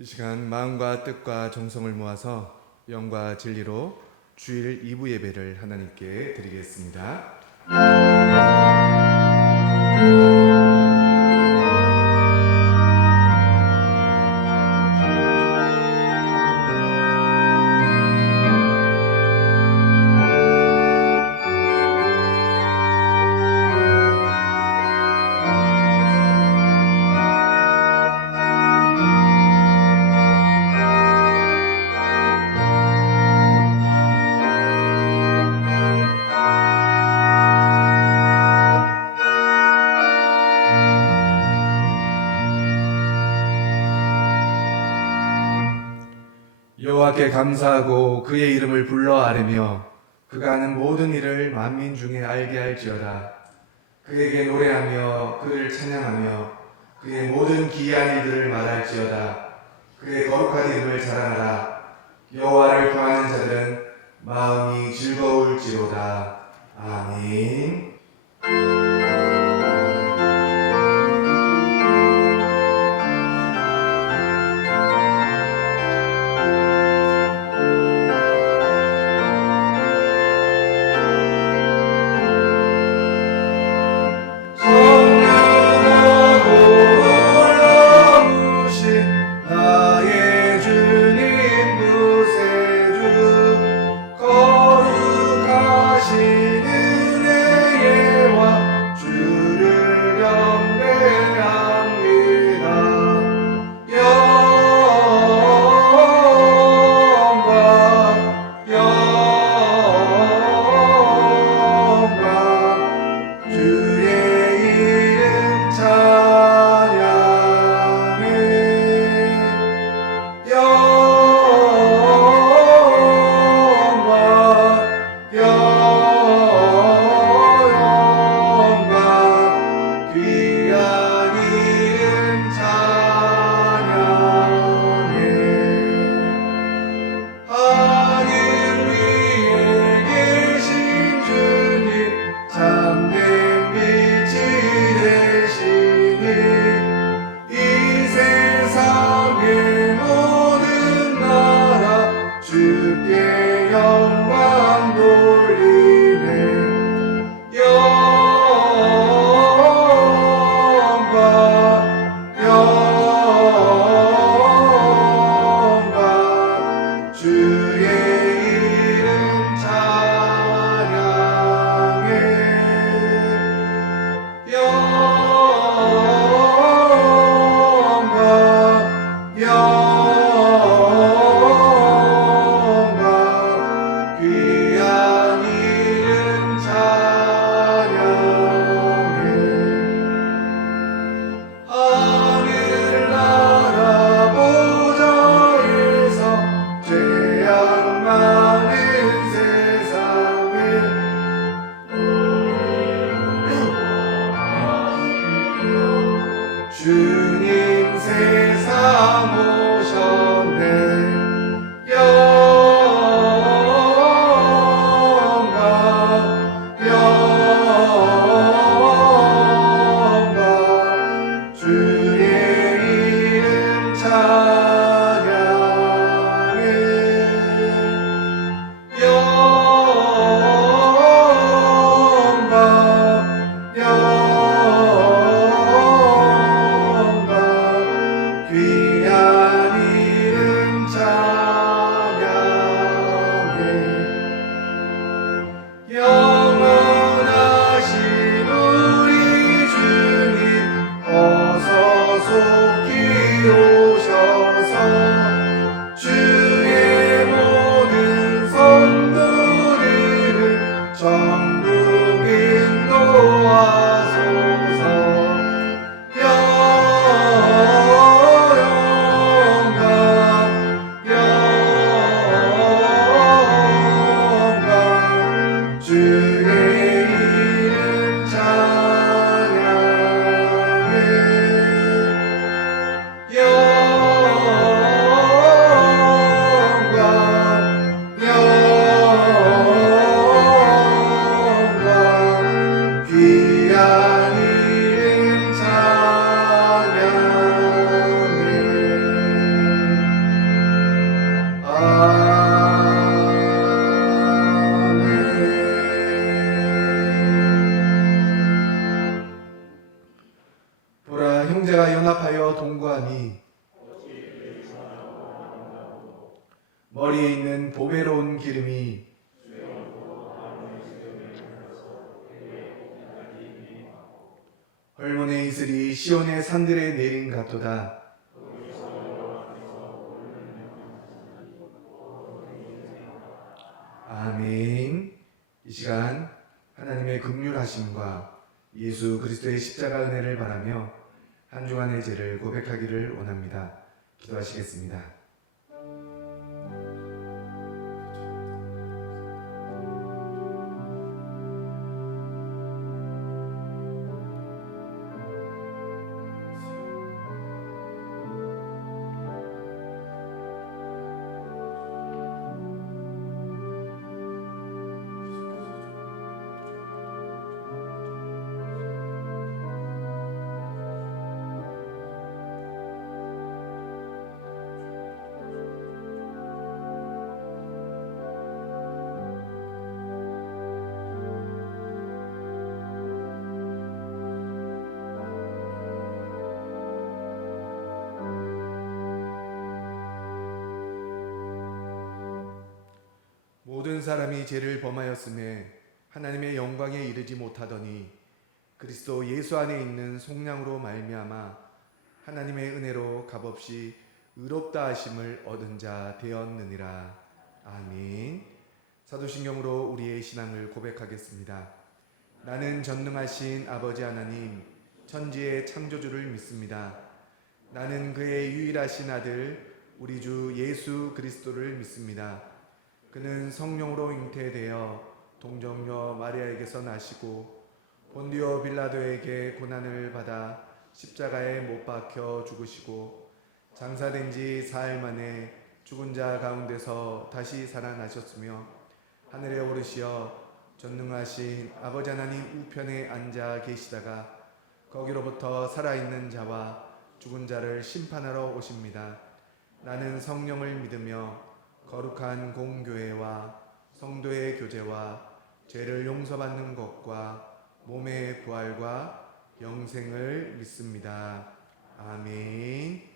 이 시간 마음과 뜻과 정성을 모아서 영과 진리로 주일 2부 예배를 하나님께 드리겠습니다. 여호와께 감사하고 그의 이름을 불러 아뢰며 그가 하는 모든 일을 만민 중에 알게 할지어다. 그에게 노래하며 그를 찬양하며 그의 모든 기이한 일들을 말할지어다. 그의 거룩한 이름을 자랑하라. 여호와를 구하는 자들은 마음이 즐거울지로다. 아멘. 형제가 연합하여 동거함이 머리에 있는 보배로운 기름이 헐몬의 이슬이 시온의 산들에 내린 같도다. 아멘. 이 시간 하나님의 긍휼하심과 예수 그리스도의 십자가 은혜를 바라며 한 주간의 죄를 고백하기를 원합니다. 기도하시겠습니다. 모든 사람이 죄를 범하였음에 하나님의 영광에 이르지 못하더니 그리스도 예수 안에 있는 속량으로 말미암아 하나님의 은혜로 값없이 의롭다 하심을 얻은 자 되었느니라. 아멘. 사도신경으로 우리의 신앙을 고백하겠습니다. 나는 전능하신 아버지 하나님 천지의 창조주를 믿습니다. 나는 그의 유일하신 아들 우리 주 예수 그리스도를 믿습니다. 그는 성령으로 잉태되어 동정녀 마리아에게서 나시고 본디오 빌라도에게 고난을 받아 십자가에 못 박혀 죽으시고 장사된 지 사흘 만에 죽은 자 가운데서 다시 살아나셨으며 하늘에 오르시어 전능하신 아버지 하나님 우편에 앉아 계시다가 거기로부터 살아있는 자와 죽은 자를 심판하러 오십니다. 나는 성령을 믿으며 거룩한 공교회와 성도의 교제와 죄를 용서받는 것과 몸의 부활과 영생을 믿습니다. 아멘.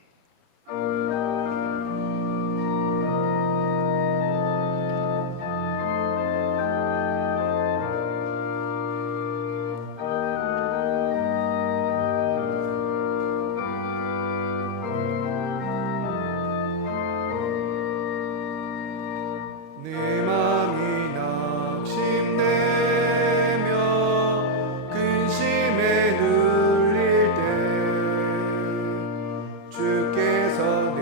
내 맘이 낙심되며 근심에 눌릴 때 주께서 내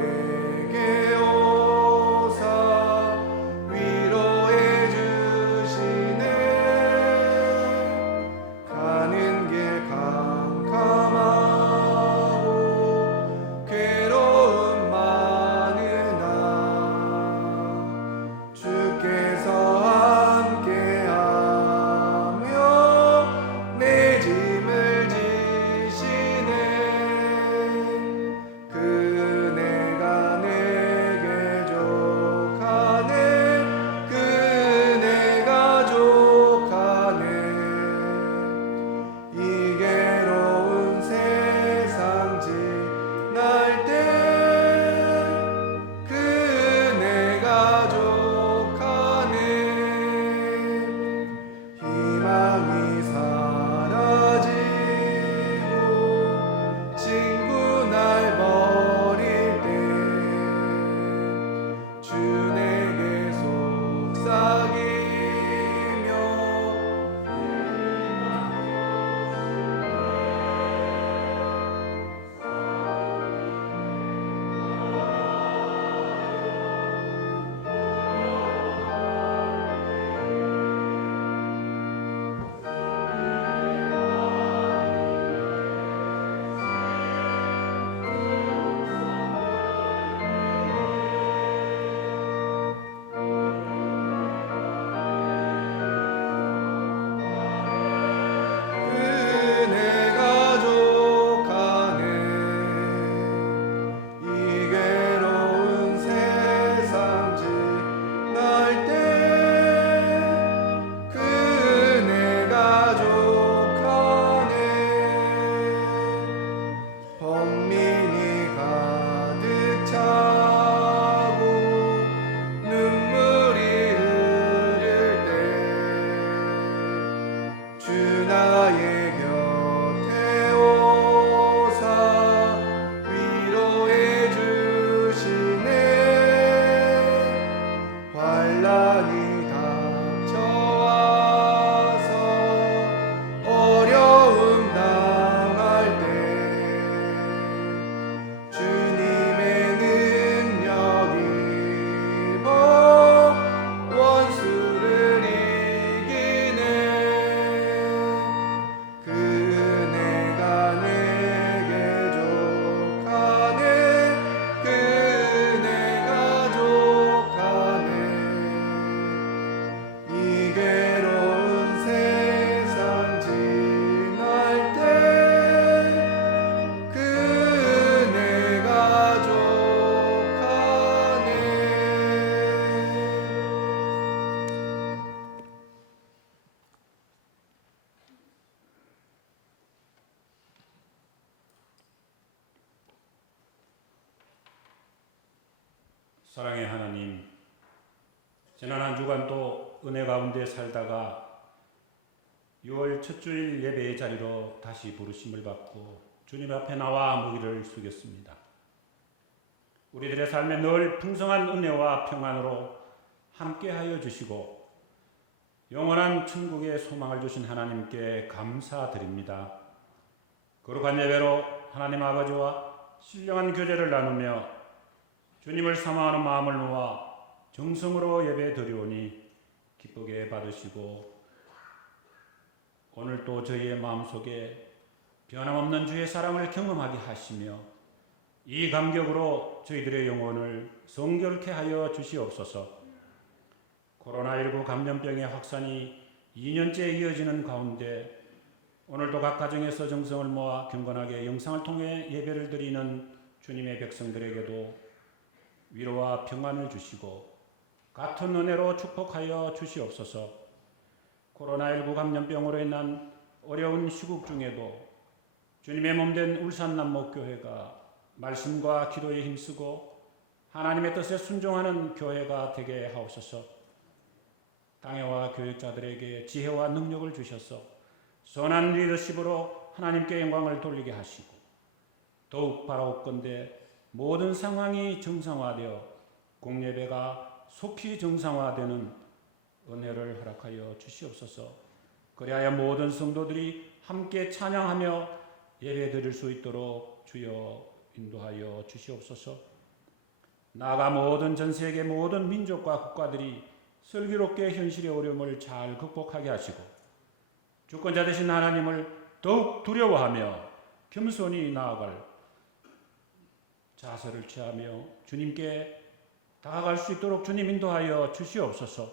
사랑의 하나님, 지난 한 주간도 은혜 가운데 살다가 6월 첫 주일 예배의 자리로 다시 부르심을 받고 주님 앞에 나와 무기를 숙였습니다. 우리들의 삶에 늘 풍성한 은혜와 평안으로 함께하여 주시고 영원한 천국의 소망을 주신 하나님께 감사드립니다. 거룩한 예배로 하나님 아버지와 신령한 교제를 나누며 주님을 사모하는 마음을 모아 정성으로 예배 드리오니 기쁘게 받으시고 오늘 또 저희의 마음속에 변함없는 주의 사랑을 경험하게 하시며 이 감격으로 저희들의 영혼을 성결케 하여 주시옵소서. 코로나19 감염병의 확산이 2년째 이어지는 가운데 오늘도 각 가정에서 정성을 모아 경건하게 영상을 통해 예배를 드리는 주님의 백성들에게도 위로와 평안을 주시고 같은 은혜로 축복하여 주시옵소서. 코로나19 감염병으로 인한 어려운 시국 중에도 주님의 몸된 울산남목교회가 말씀과 기도에 힘쓰고 하나님의 뜻에 순종하는 교회가 되게 하옵소서. 당회와 교육자들에게 지혜와 능력을 주셔서 선한 리더십으로 하나님께 영광을 돌리게 하시고 더욱 바라옵건대 모든 상황이 정상화되어 공예배가 속히 정상화되는 은혜를 허락하여 주시옵소서. 그리하여 모든 성도들이 함께 찬양하며 예배드릴 수 있도록 주여 인도하여 주시옵소서. 나아가 모든 전세계 모든 민족과 국가들이 슬기롭게 현실의 어려움을 잘 극복하게 하시고 주권자 되신 하나님을 더욱 두려워하며 겸손히 나아갈 자세를 취하며 주님께 다가갈 수 있도록 주님 인도하여 주시옵소서.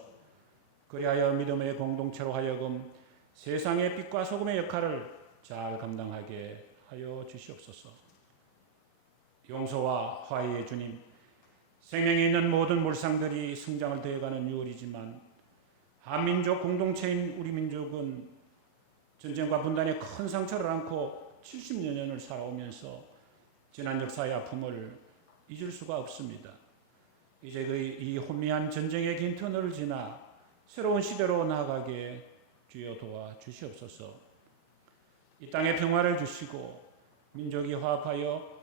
그리하여 믿음의 공동체로 하여금 세상의 빛과 소금의 역할을 잘 감당하게 하여 주시옵소서. 용서와 화해의 주님, 생명이 있는 모든 물상들이 성장을 되어가는 6월이지만 한민족 공동체인 우리 민족은 전쟁과 분단의 큰 상처를 안고 70여 년을 살아오면서 지난 역사의 아픔을 잊을 수가 없습니다. 이제 이 혼미한 전쟁의 긴 터널을 지나 새로운 시대로 나아가게 주여 도와 주시옵소서. 이 땅에 평화를 주시고 민족이 화합하여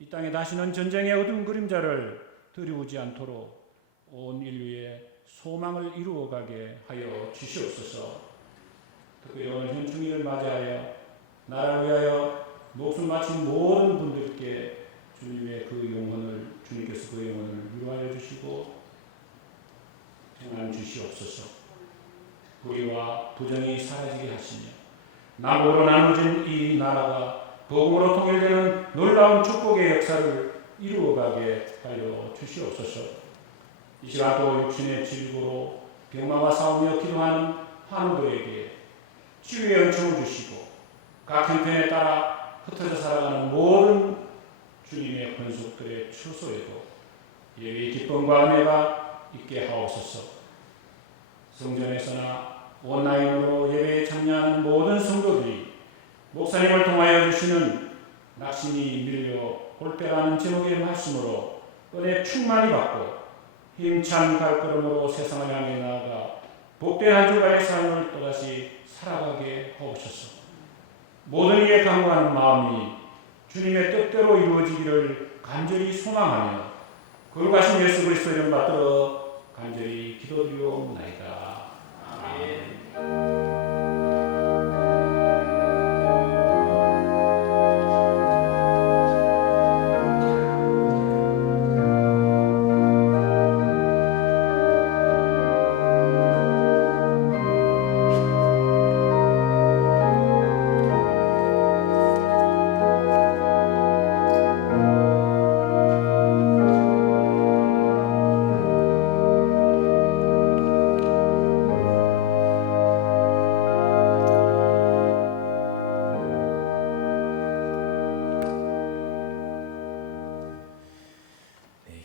이 땅에 다시는 전쟁의 어두운 그림자를 드리우지 않도록 온 인류의 소망을 이루어가게 하여 주시옵소서. 특별히 오늘 현충일을 맞이하여 나라를 위하여 목숨 바친 모든 분들께 주님의 그 영혼을 주님께서 그 영혼을 위로하여 주시고 평안 주시옵소서. 불의와 부정이 사라지게 하시며 남으로 나눠진 이 나라가 복음으로 통일되는 놀라운 축복의 역사를 이루어가게 하여 주시옵소서. 이 시간 또 육신의 질구로 병마와 싸우며 기도하는 환우들에게 치유의 은총을 주시고 각 형편에 따라 흩어져 살아가는 모든 주님의 권속들의 처소에도 예의 기쁨과 은혜가 있게 하옵소서. 성전에서나 온라인으로 예배에 참여하는 모든 성도들이 목사님을 통하여 주시는 낙심이 밀려 올빼라는 제목의 말씀으로 은혜 충만히 받고 힘찬 발걸음으로 세상을 향해 나아가 복된 한 주간의 삶을 또다시 살아가게 하옵소서. 모든 이에 간구하는 마음이 주님의 뜻대로 이루어지기를 간절히 소망하며 거룩하신 예수 그리스도 이름 받들어 간절히 기도드리옵나이다. 아멘.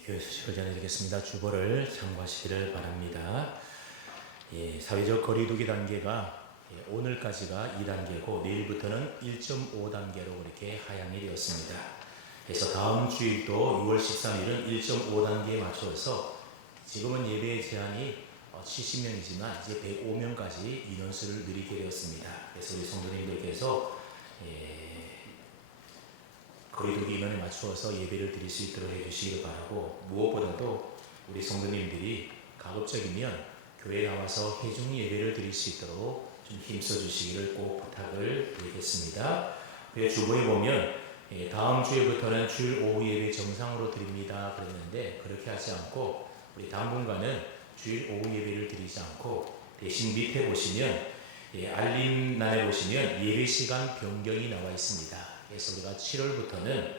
교회 소식을 전해드리겠습니다. 주보를 참고하시기를 바랍니다. 사회적 거리두기 단계가 오늘까지가 2단계고 내일부터는 1.5단계로 이렇게 하향이 되었습니다. 그래서 다음 주일도 6월 13일은 1.5단계에 맞춰서 지금은 예배 제한이 70명이지만 이제 105명까지 인원수를 늘리게 되었습니다. 그래서 우리 성도님들께서 거리두기 인원에 맞추어서 예배를 드릴 수 있도록 해주시기를 바라고, 무엇보다도 우리 성도님들이 가급적이면 교회에 나와서 회중 예배를 드릴 수 있도록 좀 힘써 주시기를 꼭 부탁을 드리겠습니다. 그래서 주보에 보면 다음 주에부터는 주일 오후 예배 정상으로 드립니다 그랬는데, 그렇게 하지 않고 우리 당분간은 주일 오후 예배를 드리지 않고 대신 밑에 보시면 알림란에 보시면 예배 시간 변경이 나와 있습니다. 그래서 우리가 7월부터는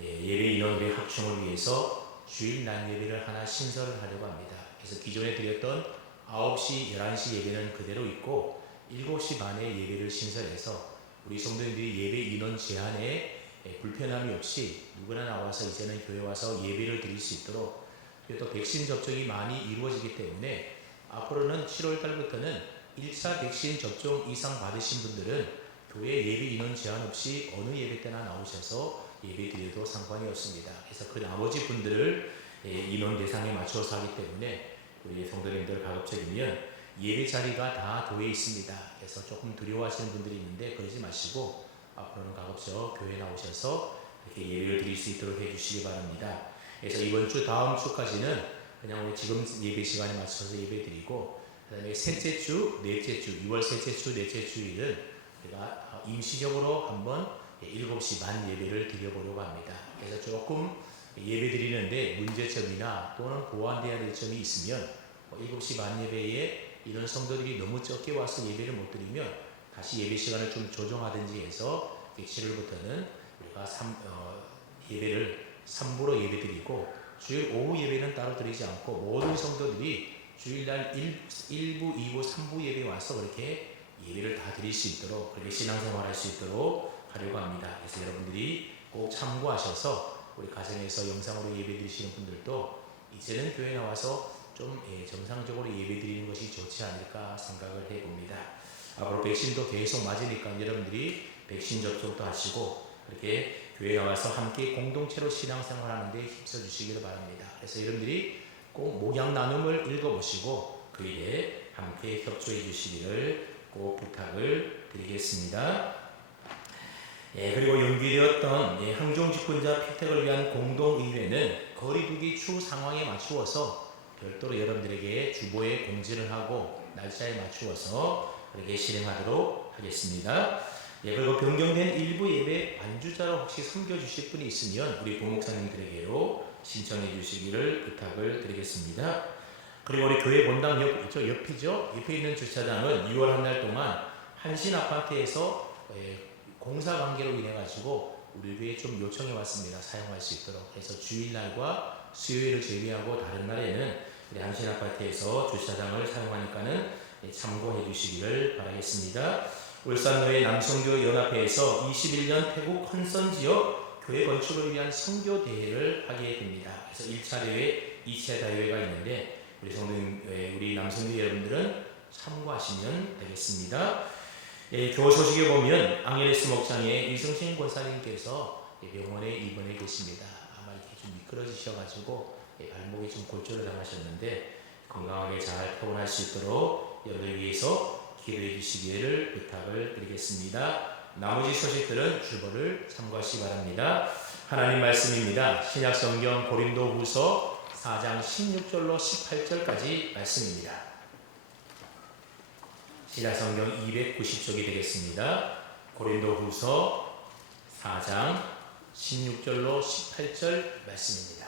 예배 인원의 확충을 위해서 주일 낮 예배를 하나 신설을 하려고 합니다. 그래서 기존에 드렸던 9시, 11시 예배는 그대로 있고 7시 반에 예배를 신설해서 우리 성도님들이 예배 인원 제한에 불편함이 없이 누구나 나와서 이제는 교회 와서 예배를 드릴 수 있도록, 그리고 또 백신 접종이 많이 이루어지기 때문에 앞으로는 7월 달부터는 1차 백신 접종 이상 받으신 분들은 교회 예배 인원 제한 없이 어느 예배 때나 나오셔서 예배 드려도 상관이 없습니다. 그래서 그 나머지 분들을 인원 대상에 맞춰서 하기 때문에 우리 성도님들 가급적이면 예배 자리가 다 교회에 있습니다. 그래서 조금 두려워하시는 분들이 있는데 그러지 마시고 앞으로는 가급적 교회에 나오셔서 이렇게 예배를 드릴 수 있도록 해주시기 바랍니다. 그래서 이번 주 다음 주까지는 그냥 우리 지금 예배 시간에 맞춰서 예배 드리고, 그 다음에 셋째 주, 넷째 주, 6월 셋째 주, 넷째 주일은 우리가 임시적으로 한번 7시 반 예배를 드려보려고 합니다. 그래서 조금 예배 드리는데 문제점이나 또는 보완되어야 될 점이 있으면 7시 반 예배에 이런 성도들이 너무 적게 와서 예배를 못 드리면 다시 예배 시간을 좀 조정하든지 해서 7월부터는 우리가 예배를 3부로 예배 드리고 주일 오후 예배는 따로 드리지 않고 모든 성도들이 주일날 1부, 2부, 3부 예배 와서 그렇게 예배를 다 드릴 수 있도록, 그렇게 신앙생활 할 수 있도록 하려고 합니다. 그래서 여러분들이 꼭 참고하셔서 우리 가정에서 영상으로 예배 드리시는 분들도 이제는 교회 나와서 좀 정상적으로 예배 드리는 것이 좋지 않을까 생각을 해봅니다. 앞으로 백신도 계속 맞으니까 여러분들이 백신 접종도 하시고 그렇게 교회 나와서 함께 공동체로 신앙생활 하는데 힘써 주시기를 바랍니다. 그래서 여러분들이 꼭 목양 나눔을 읽어보시고 그 일에 함께 협조해 주시기를 꼭 부탁을 드리겠습니다. 그리고 연기되었던 항종직분자 피택을 위한 공동의회는 거리두기 추 상황에 맞추어서 별도로 여러분들에게 주보에 공지를 하고 날짜에 맞추어서 그렇게 실행하도록 하겠습니다. 그리고 변경된 일부 예배 반주자로 혹시 섬겨주실 분이 있으면 우리 부목사님들에게로 신청해 주시기를 부탁을 드리겠습니다. 그리고 우리 교회 본당 옆이죠. 옆에 있는 주차장은 6월 한 달 동안 한신 아파트에서 공사 관계로 인해 가지고 우리 교회에 좀 요청해 왔습니다. 사용할 수 있도록. 그래서 주일날과 수요일을 제외하고 다른 날에는 우리 한신 아파트에서 주차장을 사용하니까는 참고해 주시기를 바라겠습니다. 울산노예 남성교 연합회에서 21년 태국 헌선 지역 교회 건축을 위한 선교 대회를 하게 됩니다. 그래서 1차 대회, 2차 대회가 있는데 우리 성도님, 우리 남성교 여러분들은 참고하시면 되겠습니다. 교회 소식에 보면 앙헬레스 목장의 이성신 권사님께서 병원에 입원해 계십니다. 아마 이렇게 좀 미끄러지셔가지고 발목에 좀 골절을 당하셨는데 건강하게 잘 퇴원할 수 있도록 여러분을 위해서 기도해 주시기를 부탁을 드리겠습니다. 나머지 소식들은 주보를 참고하시기 바랍니다. 하나님 말씀입니다. 신약성경 고린도후서 4장 16절로 18절까지 말씀입니다. 신약성경 290쪽이 되겠습니다. 고린도후서 4장 16절로 18절 말씀입니다.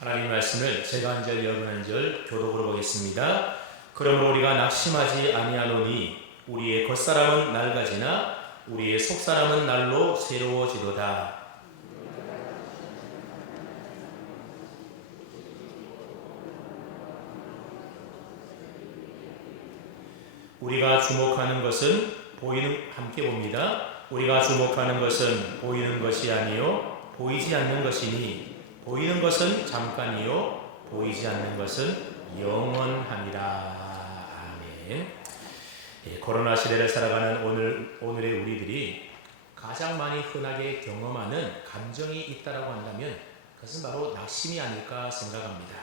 하나님 말씀을 제가 한 절 여러분 한 절 교독으로 보겠습니다. 그러므로 우리가 낙심하지 아니하노니 우리의 겉사람은 낡아지나 우리의 속사람은 날로 새로워지도다. 우리가 주목하는 것은 함께 봅니다. 우리가 주목하는 것은 보이는 것이 아니요 보이지 않는 것이니 보이는 것은 잠깐이요 보이지 않는 것은 영원하니라. 아멘. 코로나 시대를 살아가는 오늘의 우리들이 가장 많이 흔하게 경험하는 감정이 있다라고 한다면 그것은 바로 낙심이 아닐까 생각합니다.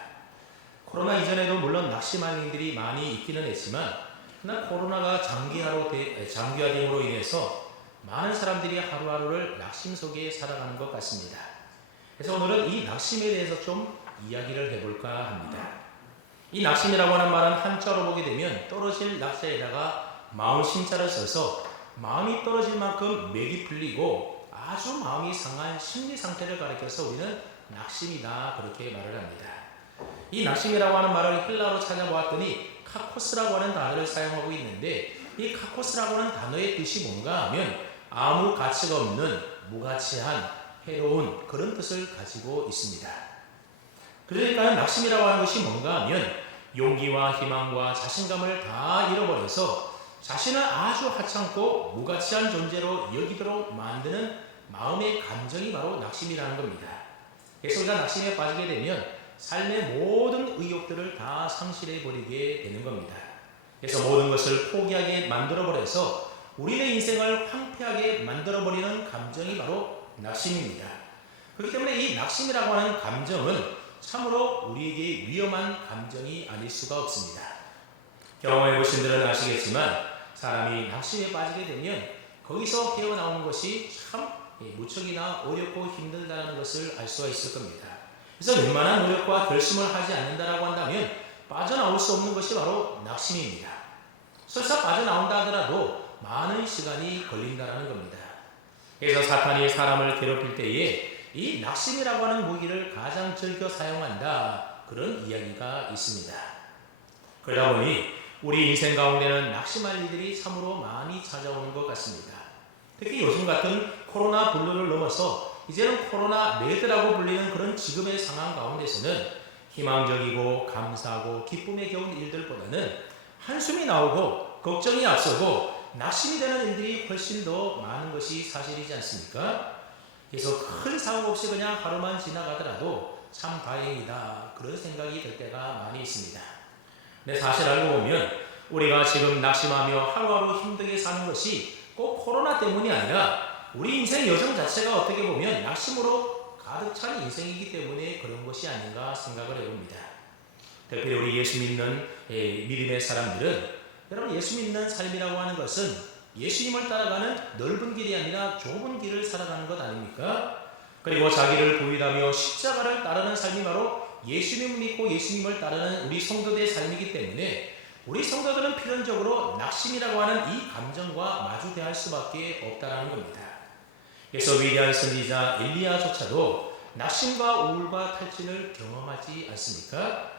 코로나 이전에도 물론 낙심하는 일들이 많이 있기는 했지만 그러나 코로나가 장기화됨으로 인해서 많은 사람들이 하루하루를 낙심 속에 살아가는 것 같습니다. 그래서 오늘은 이 낙심에 대해서 좀 이야기를 해볼까 합니다. 이 낙심이라고 하는 말은 한자로 보게 되면 떨어질 낙자에다가 마음 심자를 써서 마음이 떨어질 만큼 맥이 풀리고 아주 마음이 상한 심리 상태를 가리켜서 우리는 낙심이다 그렇게 말을 합니다. 이 낙심이라고 하는 말을 헬라어로 찾아보았더니 카코스라고 하는 단어를 사용하고 있는데 이 카코스라고 하는 단어의 뜻이 뭔가 하면 아무 가치가 없는 무가치한 해로운 그런 뜻을 가지고 있습니다. 그러니까 낙심이라고 하는 것이 뭔가 하면 용기와 희망과 자신감을 다 잃어버려서 자신을 아주 하찮고 무가치한 존재로 여기도록 만드는 마음의 감정이 바로 낙심이라는 겁니다. 그래서 우리가 낙심에 빠지게 되면 삶의 모든 의욕들을 다 상실해 버리게 되는 겁니다. 그래서 모든 것을 포기하게 만들어 버려서 우리의 인생을 황폐하게 만들어 버리는 감정이 바로 낙심입니다. 그렇기 때문에 이 낙심이라고 하는 감정은 참으로 우리에게 위험한 감정이 아닐 수가 없습니다. 경험해 보신 분들은 아시겠지만 사람이 낙심에 빠지게 되면 거기서 헤어나오는 것이 참 무척이나 어렵고 힘들다는 것을 알 수가 있을 겁니다. 그래서 웬만한 노력과 결심을 하지 않는다라고 한다면 빠져나올 수 없는 것이 바로 낙심입니다. 설사 빠져나온다 하더라도 많은 시간이 걸린다라는 겁니다. 그래서 사탄이 사람을 괴롭힐 때에 이 낙심이라고 하는 무기를 가장 즐겨 사용한다 그런 이야기가 있습니다. 그러다 보니 우리 인생 가운데는 낙심할 일들이 참으로 많이 찾아오는 것 같습니다. 특히 요즘 같은 코로나 블루를 넘어서 이제는 코로나 매드라고 불리는 그런 지금의 상황 가운데서는 희망적이고 감사하고 기쁨에 겨운 일들보다는 한숨이 나오고 걱정이 앞서고 낙심이 되는 일들이 훨씬 더 많은 것이 사실이지 않습니까? 그래서 큰 사고 없이 그냥 하루만 지나가더라도 참 다행이다 그런 생각이 들 때가 많이 있습니다. 근데 사실 알고 보면 우리가 지금 낙심하며 하루하루 힘들게 사는 것이 꼭 코로나 때문이 아니라 우리 인생 여정 자체가 어떻게 보면 낙심으로 가득 찬 인생이기 때문에 그런 것이 아닌가 생각을 해봅니다. 특별히 우리 예수 믿는 믿음의 사람들은 여러분 예수 믿는 삶이라고 하는 것은 예수님을 따라가는 넓은 길이 아니라 좁은 길을 살아가는 것 아닙니까? 그리고 자기를 부인하며 십자가를 따르는 삶이 바로 예수님을 믿고 예수님을 따르는 우리 성도들의 삶이기 때문에 우리 성도들은 필연적으로 낙심이라고 하는 이 감정과 마주대할 수밖에 없다는 겁니다. 그래서 위대한 선지자 엘리야조차도 낙심과 우울과 탈진을 경험하지 않습니까?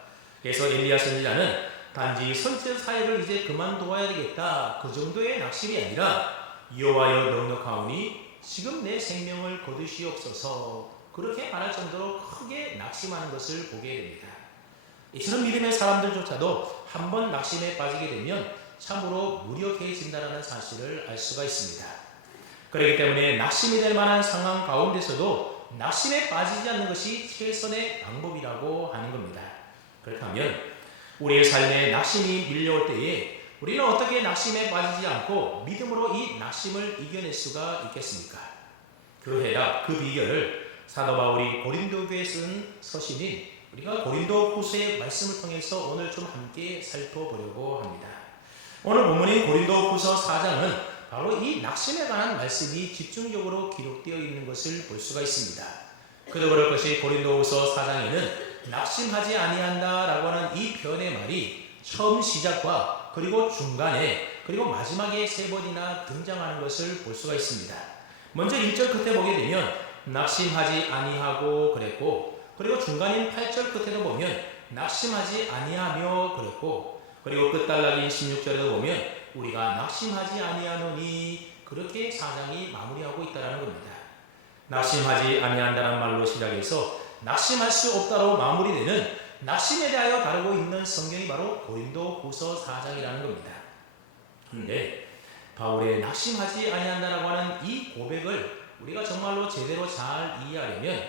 그래서 엘리야 선지자는 단지 선지자 사역을 이제 그만둬야 되겠다 그 정도의 낙심이 아니라 여호와여 넉넉하오니 지금 내 생명을 거두시옵소서 그렇게 말할 정도로 크게 낙심하는 것을 보게 됩니다. 이처럼 믿음의 사람들조차도 한번 낙심에 빠지게 되면 참으로 무력해진다는 사실을 알 수가 있습니다. 그렇기 때문에 낙심이 될 만한 상황 가운데서도 낙심에 빠지지 않는 것이 최선의 방법이라고 하는 겁니다. 그렇다면 우리의 삶에 낙심이 밀려올 때에 우리는 어떻게 낙심에 빠지지 않고 믿음으로 이 낙심을 이겨낼 수가 있겠습니까? 그 해답, 그 비결을 사도 바울이 고린도 교회에 쓴 서신인 우리가 고린도 후서의 말씀을 통해서 오늘 좀 함께 살펴보려고 합니다. 오늘 본문인 고린도 후서 4장은 바로 이 낙심에 관한 말씀이 집중적으로 기록되어 있는 것을 볼 수가 있습니다. 그도 그럴 것이 고린도 후서 4장에는 낙심하지 아니한다 라고 하는 이 표현의 말이 처음 시작과 그리고 중간에 그리고 마지막에 3번이나 등장하는 것을 볼 수가 있습니다. 먼저 1절 끝에 보게 되면 낙심하지 아니하고 그랬고 그리고 중간인 8절 끝에도 보면 낙심하지 아니하며 그랬고 그리고 끝단락인 16절에도 보면 우리가 낙심하지 아니하노니 그렇게 4장이 마무리하고 있다는 겁니다. 낙심하지 아니한다는 말로 시작해서 낙심할 수 없다로 마무리되는 낙심에 대하여 다루고 있는 성경이 바로 고린도 후서 4장이라는 겁니다. 그런데 바울의 낙심하지 아니한다라고 하는 이 고백을 우리가 정말로 제대로 잘 이해하려면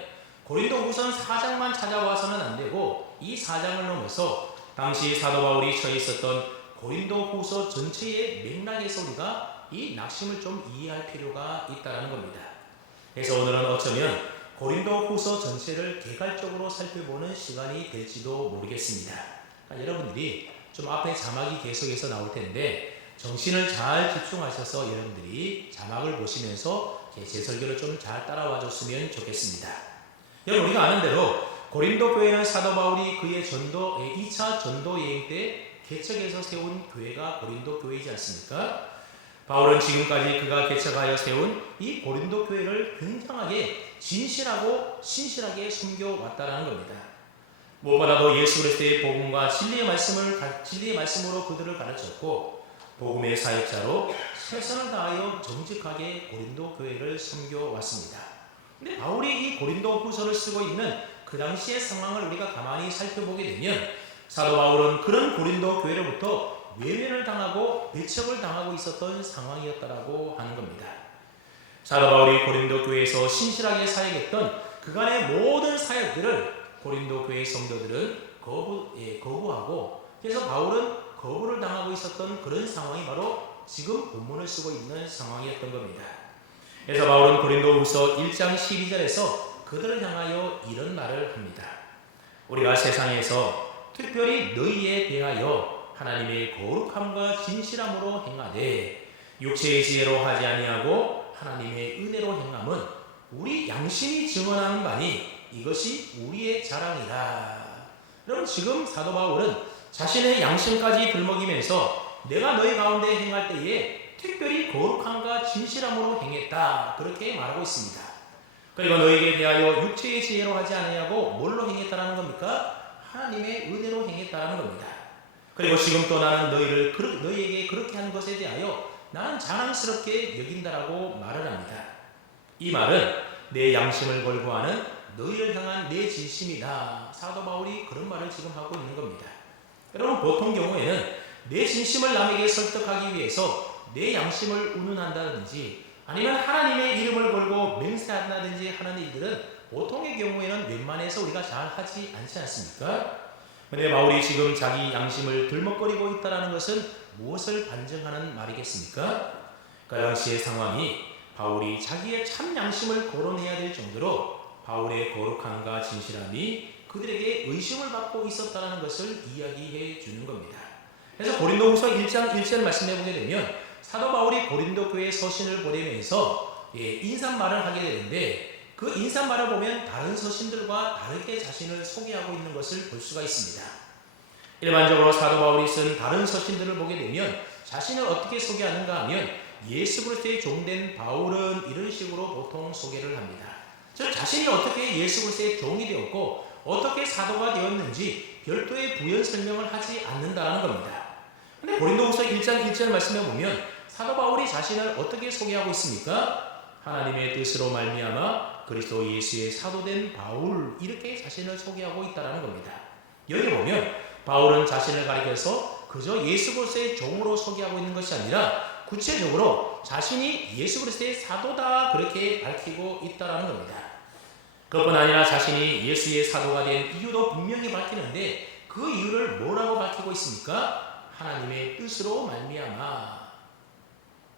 고린도 후서 4장만 찾아와서는 안 되고 이 4장을 넘어서 당시 사도 바울이 처해 있었던 고린도 후서 전체의 맥락에서 우리가 이 낙심을 좀 이해할 필요가 있다는 겁니다. 그래서 오늘은 어쩌면 고린도후서 전체를 개괄적으로 살펴보는 시간이 될지도 모르겠습니다. 그러니까 여러분들이 좀 앞에 자막이 계속해서 나올 텐데 정신을 잘 집중하셔서 여러분들이 자막을 보시면서 제 설교를 좀 잘 따라와 줬으면 좋겠습니다. 여러분, 우리가 아는 대로 고린도 교회는 사도 바울이 그의 2차 전도 여행 때 개척해서 세운 교회가 고린도 교회이지 않습니까? 바울은 지금까지 그가 개척하여 세운 이 고린도 교회를 굉장하게 진실하고 신실하게 섬겨왔다는 겁니다. 무엇보다도 예수 그리스도의 복음과 진리의 말씀으로 그들을 가르쳤고 복음의 사역자로 최선을 다하여 정직하게 고린도 교회를 섬겨왔습니다. 근데 바울이 이 고린도 후서를 쓰고 있는 그 당시의 상황을 우리가 가만히 살펴보게 되면 사도 바울은 그런 고린도 교회로부터 외면을 당하고 배척을 당하고 있었던 상황이었다라고 하는 겁니다. 사도 바울이 고린도 교회에서 신실하게 사역했던 그간의 모든 사역들을 고린도 교회 성도들은 거부하고 그래서 바울은 거부를 당하고 있었던 그런 상황이 바로 지금 본문을 쓰고 있는 상황이었던 겁니다. 그래서 바울은 고린도후서 1장 12절에서 그들을 향하여 이런 말을 합니다. 우리가 세상에서 특별히 너희에 대하여 하나님의 거룩함과 진실함으로 행하되 육체의 지혜로 하지 아니하고 하나님의 은혜로 행함은 우리 양심이 증언하는 바니 이것이 우리의 자랑이라. 여러분, 지금 사도 바울은 자신의 양심까지 들먹이면서 내가 너희 가운데 행할 때에 특별히 거룩함과 진실함으로 행했다, 그렇게 말하고 있습니다. 그리고 너희에게 대하여 육체의 지혜로 하지 아니하고 뭘로 행했다라는 겁니까? 하나님의 은혜로 행했다라는 겁니다. 그리고 지금 또 나는 너희에게 그렇게 한 것에 대하여 나는 자랑스럽게 여긴다라고 말을 합니다. 이 말은 내 양심을 걸고 하는 너희를 향한 내 진심이다. 사도 바울이 그런 말을 지금 하고 있는 겁니다. 여러분, 보통 경우에는 내 진심을 남에게 설득하기 위해서 내 양심을 운운한다든지 아니면 하나님의 이름을 걸고 맹세한다든지 하는 일들은 보통의 경우에는 웬만해서 우리가 잘 하지 않지 않습니까? 그런데 바울이 지금 자기 양심을 들먹거리고 있다는 것은 무엇을 반증하는 말이겠습니까? 그 당시의 상황이 바울이 자기의 참 양심을 거론해야 될 정도로 바울의 거룩함과 진실함이 그들에게 의심을 받고 있었다는 것을 이야기해 주는 겁니다. 그래서 고린도후서 1장 1절 말씀해 보게 되면 사도 바울이 고린도 교회 서신을 보내면서 인사말을 하게 되는데 그 인사말을 보면 다른 서신들과 다르게 자신을 소개하고 있는 것을 볼 수가 있습니다. 일반적으로 사도 바울이 쓴 다른 서신들을 보게 되면 자신을 어떻게 소개하는가 하면 예수 그리스도의 종된 바울은 이런 식으로 보통 소개를 합니다. 즉 자신이 어떻게 예수 그리스도의 종이 되었고 어떻게 사도가 되었는지 별도의 부연 설명을 하지 않는다는 겁니다. 근데 고린도후서 1장 1절 말씀에 보면 사도 바울이 자신을 어떻게 소개하고 있습니까? 하나님의 뜻으로 말미암아 그리스도 예수의 사도된 바울, 이렇게 자신을 소개하고 있다는 겁니다. 여기 보면 바울은 자신을 가리켜서 그저 예수 그리스도의 종으로 소개하고 있는 것이 아니라 구체적으로 자신이 예수 그리스도의 사도다, 그렇게 밝히고 있다는 겁니다. 그뿐 아니라 자신이 예수의 사도가 된 이유도 분명히 밝히는데 그 이유를 뭐라고 밝히고 있습니까? 하나님의 뜻으로 말미암아.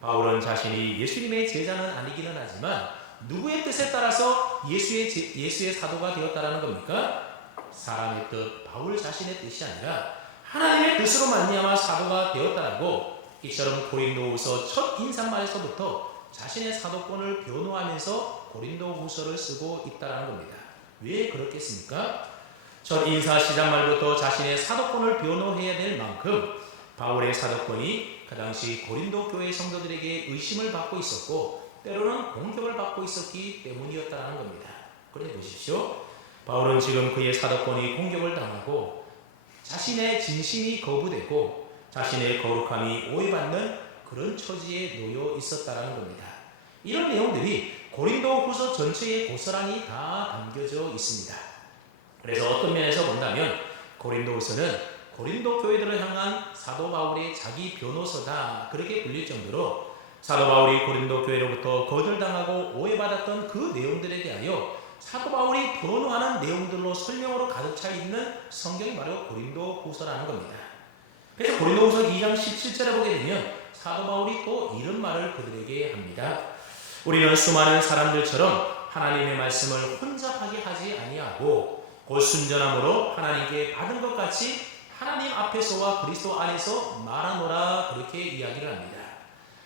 바울은 자신이 예수님의 제자는 아니기는 하지만 누구의 뜻에 따라서 예수의 사도가 되었다라는 겁니까? 사람의 뜻, 바울 자신의 뜻이 아니라 하나님의 뜻으로 말미암아 사도가 되었다라고 이처럼 고린도후서 첫 인사말에서부터 자신의 사도권을 변호하면서 고린도후서를 쓰고 있다는 겁니다. 왜 그렇겠습니까? 첫 인사 시작 말부터 자신의 사도권을 변호해야 될 만큼 바울의 사도권이 그 당시 고린도 교회 성도들에게 의심을 받고 있었고 때로는 공격을 받고 있었기 때문이었다는 겁니다. 그런데 보십시오. 바울은 지금 그의 사도권이 공격을 당하고 자신의 진심이 거부되고 자신의 거룩함이 오해받는 그런 처지에 놓여 있었다는 겁니다. 이런 내용들이 고린도후서 전체에 고스란히 다 담겨져 있습니다. 그래서 어떤 면에서 본다면 고린도후서는 고린도 교회들을 향한 사도 바울의 자기 변호서다, 그렇게 불릴 정도로 사도 바울이 고린도 교회로부터 거절당하고 오해받았던 그 내용들에 대하여 사도 바울이 변호하는 내용들로 설명으로 가득 차 있는 성경이 바로 고린도후서라는 겁니다. 그래서 고린도후서 2장 17절에 보게 되면 사도 바울이 또 이런 말을 그들에게 합니다. 우리는 수많은 사람들처럼 하나님의 말씀을 혼잡하게 하지 아니하고 곧 순전함으로 하나님께 받은 것 같이 하나님 앞에서와 그리스도 안에서 말하노라 그렇게 이야기를 합니다.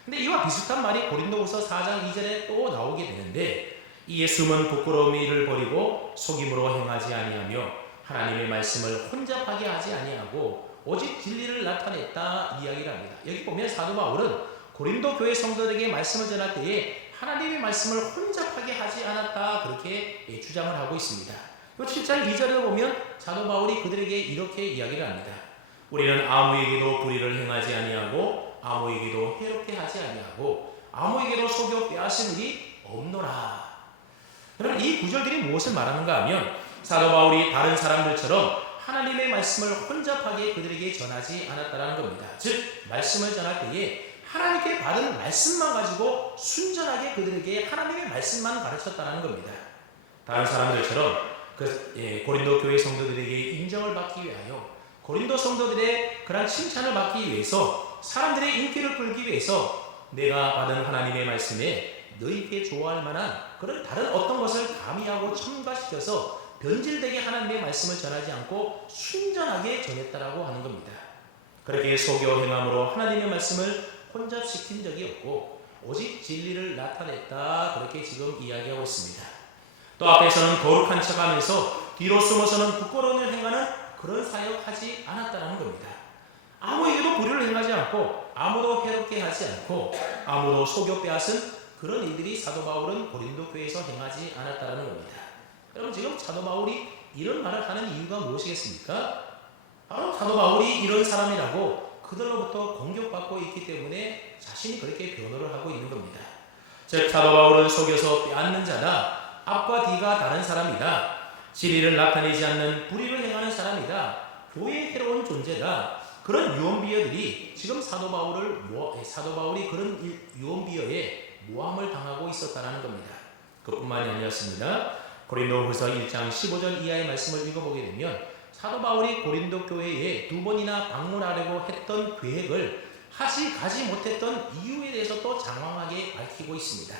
근데 이와 비슷한 말이 고린도후서 4장 2절에 또 나오게 되는데 이에 숨은 부끄러움을 버리고 속임으로 행하지 아니하며 하나님의 말씀을 혼잡하게 하지 아니하고 오직 진리를 나타냈다 이야기를 합니다. 여기 보면 사도 바울은 고린도 교회 성도들에게 말씀을 전할 때에 하나님의 말씀을 혼잡하게 하지 않았다 그렇게 주장을 하고 있습니다. 7장 2절을 보면 사도 바울이 그들에게 이렇게 이야기를 합니다. 우리는 아무에게도 불의를 행하지 아니하고 아무에게도 해롭게 하지 아니하고 아무에게도 속여 빼앗은 일이 없노라. 그럼 이 구절들이 무엇을 말하는가 하면 사도 바울이 다른 사람들처럼 하나님의 말씀을 혼잡하게 그들에게 전하지 않았다는 겁니다. 즉 말씀을 전할 때에 하나님께 받은 말씀만 가지고 순전하게 그들에게 하나님의 말씀만 가르쳤다는 겁니다. 다른 사람들처럼 고린도 교회 성도들에게 인정을 받기 위하여 고린도 성도들의 그런 칭찬을 받기 위해서 사람들의 인기를 끌기 위해서 내가 받은 하나님의 말씀에 너희에게 좋아할 만한 그런 다른 어떤 것을 가미하고 첨가시켜서 변질되게 하나님의 말씀을 전하지 않고 순전하게 전했다라고 하는 겁니다. 그렇게 속여 행함으로 하나님의 말씀을 혼잡시킨 적이 없고 오직 진리를 나타냈다 그렇게 지금 이야기하고 있습니다. 또 앞에서는 거룩한 척하면서 뒤로 숨어서는 부끄러움을 행하는 그런 사역하지 않았다는 겁니다. 아무에게도 불의를 행하지 않고 아무도 해롭게 하지 않고 아무도 속여 빼앗은 그런 일들이 사도 바울은 고린도 교회에서 행하지 않았다는 겁니다. 여러분 지금 사도 바울이 이런 말을 하는 이유가 무엇이겠습니까? 바로 사도 바울이 이런 사람이라고 그들로부터 공격받고 있기 때문에 자신이 그렇게 변호를 하고 있는 겁니다. 즉 사도 바울은 속여서 빼앗는 자다. 앞과 뒤가 다른 사람이다. 진리를 나타내지 않는 불의를 행하는 사람이다. 교회의 해로운 존재다. 그런 유언비어들이 지금 사도 바울이 그런 유언비어에 모함을 당하고 있었다는 겁니다. 그뿐만이 아니었습니다. 고린도후서 1장 15절 이하의 말씀을 읽어보게 되면 사도 바울이 고린도 교회에 2번이나 방문하려고 했던 계획을 가지 못했던 이유에 대해서 또 장황하게 밝히고 있습니다.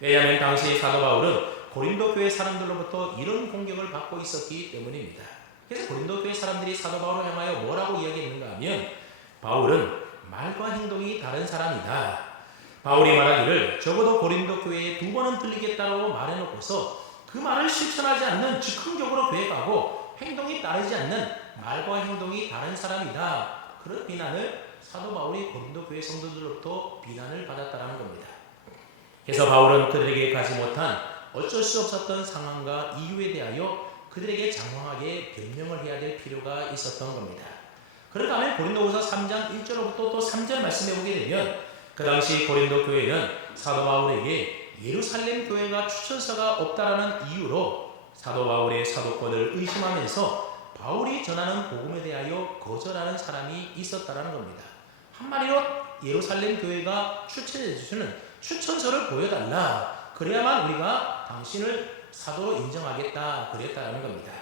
왜냐하면 당시 사도 바울은 고린도 교회 사람들로부터 이런 공격을 받고 있었기 때문입니다. 그래서 고린도 교회 사람들이 사도 바울을 향하여 뭐라고 이야기했는가 하면 바울은 말과 행동이 다른 사람이다. 바울이 말하기를 적어도 고린도 교회에 2번은 들리겠다고 말해놓고서 그 말을 실천하지 않는 즉흥적으로 계획하고 행동이 따르지 않는 말과 행동이 다른 사람이다. 그런 비난을 사도 바울이 고린도 교회 성도들로부터 비난을 받았다는 겁니다. 그래서 바울은 그들에게 가지 못한 어쩔 수 없었던 상황과 이유에 대하여 그들에게 장황하게 변명을 해야 될 필요가 있었던 겁니다. 그러다면 고린도후서 3장 1절로부터 또 3절 말씀해 보게 되면 그 당시 고린도 교회는 사도 바울에게 예루살렘 교회가 추천서가 없다라는 이유로 사도 바울의 사도권을 의심하면서 바울이 전하는 복음에 대하여 거절하는 사람이 있었다라는 겁니다. 한마디로 예루살렘 교회가 추천해 주시는 추천서를 보여달라. 그래야만 우리가 당신을 사도로 인정하겠다. 그랬다는 겁니다.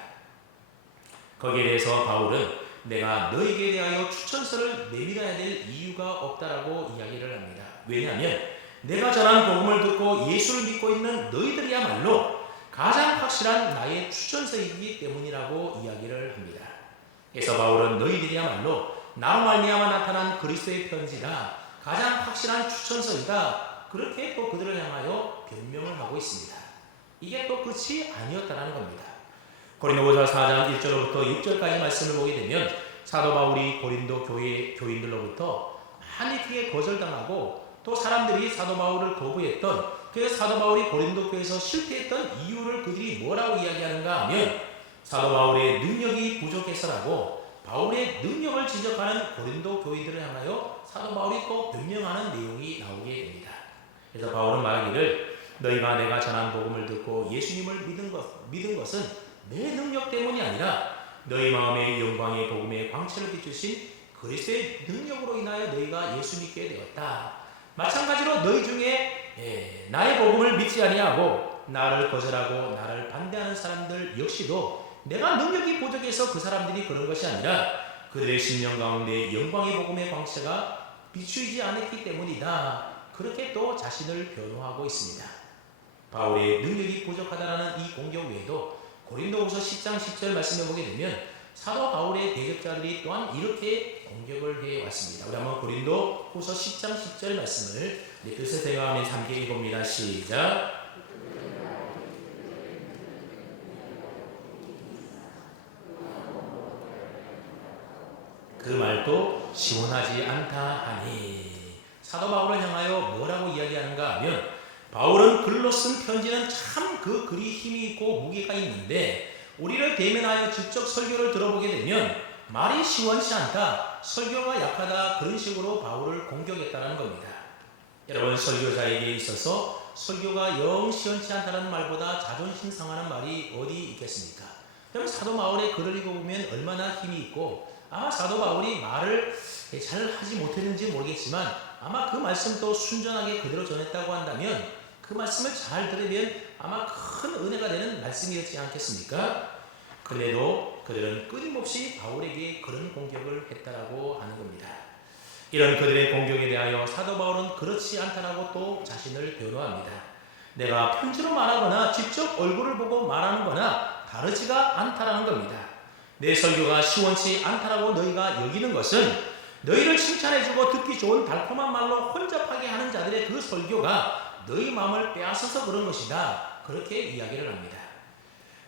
거기에 대해서 바울은 내가 너에게 대하여 추천서를 내밀어야 될 이유가 없다라고 이야기를 합니다. 왜냐하면 내가 전한 복음을 듣고 예수를 믿고 있는 너희들이야말로 가장 확실한 나의 추천서이기 때문이라고 이야기를 합니다. 그래서 바울은 너희들이야말로 나로 말미암아 나타난 그리스도의 편지다. 가장 확실한 추천서이다. 그렇게 또 그들을 향하여 변명을 하고 있습니다. 이게 또 끝이 아니었다는 겁니다. 고린도후서 4장 1절부터 6절까지 말씀을 보게 되면 사도 바울이 고린도 교회 교인들로부터 많이 크게 거절당하고 또 사람들이 사도 바울을 거부했던 그래서 사도 바울이 고린도 교회에서 실패했던 이유를 그들이 뭐라고 이야기하는가 하면 사도 바울의 능력이 부족해서라고 바울의 능력을 지적하는 고린도 교인들을 향하여 사도 바울이 또 변명하는 내용이 나오게 됩니다. 그래서 바울은 말하기를 너희가 내가 전한 복음을 듣고 예수님을 믿은 것은 내 능력 때문이 아니라 너희 마음의 영광의 복음의 광채를 비추신 그리스도의 능력으로 인하여 너희가 예수 믿게 되었다. 마찬가지로 너희 중에 나의 복음을 믿지 아니하고 나를 거절하고 나를 반대하는 사람들 역시도 내가 능력이 부족해서 그 사람들이 그런 것이 아니라 그들의 심령 가운데 영광의 복음의 광채가 비추이지 않았기 때문이다. 그렇게 또 자신을 변호하고 있습니다. 바울의 능력이 부족하다는 이 공격 외에도 고린도후서 10장 10절 말씀을 보게 되면 사도 바울의 대적자들이 또한 이렇게 공격을 해왔습니다. 우리 한번 고린도후서 10장 10절 말씀을 뜻을 대화하면 함께 읽어봅니다. 시작. 그 말도 시원하지 않다 하니. 사도 바울을 향하여 뭐라고 이야기하는가 하면 바울은 글로 쓴 편지는 참 그 글이 힘이 있고 무게가 있는데 우리를 대면하여 직접 설교를 들어보게 되면 말이 시원치 않다, 설교가 약하다, 그런 식으로 바울을 공격했다는 겁니다. 여러분, 설교자에게 있어서 설교가 영 시원치 않다는 말보다 자존심 상하는 말이 어디 있겠습니까? 그럼 사도 바울의 글을 읽어보면 얼마나 힘이 있고 아마 사도 바울이 말을 잘 하지 못했는지 모르겠지만 아마 그 말씀도 순전하게 그대로 전했다고 한다면 그 말씀을 잘 들으면 아마 큰 은혜가 되는 말씀이었지 않겠습니까? 그래도 그들은 끊임없이 바울에게 그런 공격을 했다라고 하는 겁니다. 이런 그들의 공격에 대하여 사도 바울은 그렇지 않다라고 또 자신을 변호합니다. 내가 편지로 말하거나 직접 얼굴을 보고 말하는 거나 다르지가 않다라는 겁니다. 내 설교가 시원치 않다라고 너희가 여기는 것은 너희를 칭찬해주고 듣기 좋은 달콤한 말로 혼잡하게 하는 자들의 그 설교가 너희 마음을 빼앗아서 그런 것이다. 그렇게 이야기를 합니다.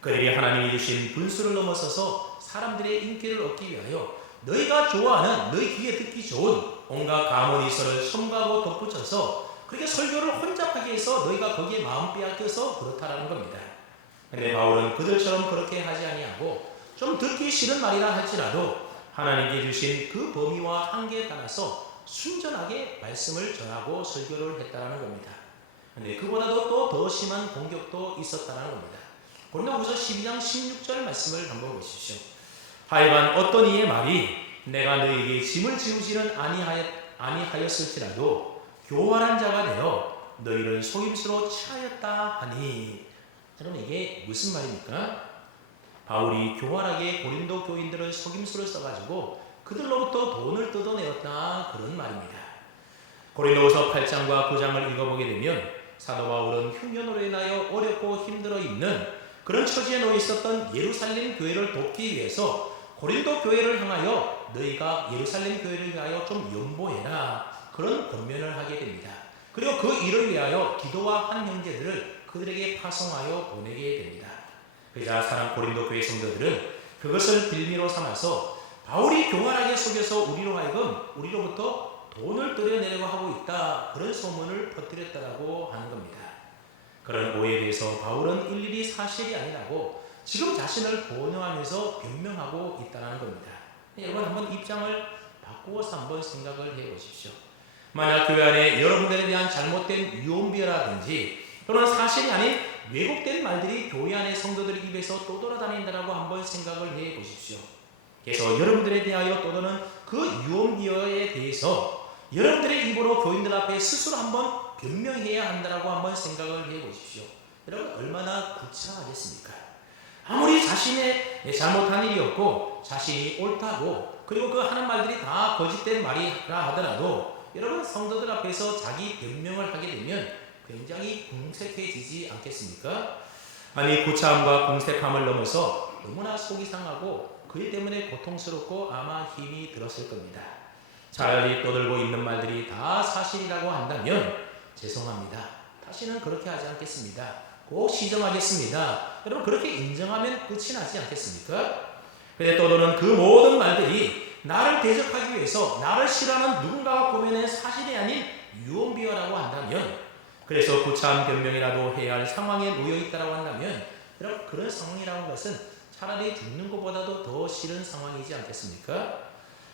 그들이 하나님이 주신 분수를 넘어서서 사람들의 인기를 얻기 위하여 너희가 좋아하는, 너희 귀에 듣기 좋은 온갖 가문이설을 첨가하고 덧붙여서 그렇게 설교를 혼잡하게 해서 너희가 거기에 마음 빼앗겨서 그렇다라는 겁니다. 그런데 바울은 그들처럼 그렇게 하지 아니하고 좀 듣기 싫은 말이라 할지라도 하나님께 주신 그 범위와 한계에 따라서 순전하게 말씀을 전하고 설교를 했다라는 겁니다. 그런데 그보다도 또 더 심한 공격도 있었다라는 겁니다. 고린도후서 12장 16절 말씀을 한번 보십시오. 하여간 어떤 이의 말이 내가 너희에게 짐을 지우지는 아니하였을지라도 교활한 자가 되어 너희를 속임수로 취하였다 하니. 여러분, 이게 무슨 말입니까? 바울이 교활하게 고린도 교인들을 속임수를 써가지고 그들로부터 돈을 뜯어내었다, 그런 말입니다. 고린도후서 8장과 9장을 읽어보게 되면 사도 바울은 흉년으로 인하여 어렵고 힘들어 있는 그런 처지에 놓여 있었던 예루살렘 교회를 돕기 위해서 고린도 교회를 향하여 너희가 예루살렘 교회를 위하여 좀 연보해라, 그런 권면을 하게 됩니다. 그리고 그 일을 위하여 기도와 한 형제들을 그들에게 파송하여 보내게 됩니다. 그러자 사랑 고린도 교회 성도들은 그것을 빌미로 삼아서 바울이 교활하게 속여서 우리로부터 돈을 뜯어내려고 하고 있다, 그런 소문을 퍼뜨렸다라고 하는 겁니다. 그런 오해에 대해서 바울은 일일이 사실이 아니라고 지금 자신을 변호하면서 변명하고 있다는 겁니다. 여러분, 한번 입장을 바꾸어서 한번 생각을 해보십시오. 만약 교회 안에 여러분들에 대한 잘못된 유언비어라든지 또는 사실이 아닌 왜곡된 말들이 교회 안의 성도들의 입에서 떠돌아다닌다라고 한번 생각을 해보십시오. 그래서 여러분들에 대하여 떠도는 그 유언비어에 대해서 여러분들의 입으로 교인들 앞에 스스로 한번 변명해야 한다라고 한번 생각을 해보십시오. 여러분, 얼마나 구차하겠습니까? 아무리 자신의 잘못한 일이었고 자신이 옳다고 그리고 그 하는 말들이 다 거짓된 말이라 하더라도 여러분, 성도들 앞에서 자기 변명을 하게 되면 굉장히 궁색해지지 않겠습니까? 아니, 구차함과 궁색함을 넘어서 너무나 속이 상하고 그일 때문에 고통스럽고 아마 힘이 들었을 겁니다. 차라리 떠들고 있는 말들이 다 사실이라고 한다면 죄송합니다, 다시는 그렇게 하지 않겠습니다, 꼭 시정하겠습니다, 여러분, 그렇게 인정하면 끝이 나지 않겠습니까? 근데 떠도는 그 모든 말들이 나를 대적하기 위해서 나를 싫어하는 누군가가 꾸며낸 사실이 아닌 유언비어라고 한다면, 그래서 구차한 변명이라도 해야 할 상황에 놓여 있다고 한다면 여러분, 그런 상황이라는 것은 차라리 죽는 것보다도 더 싫은 상황이지 않겠습니까?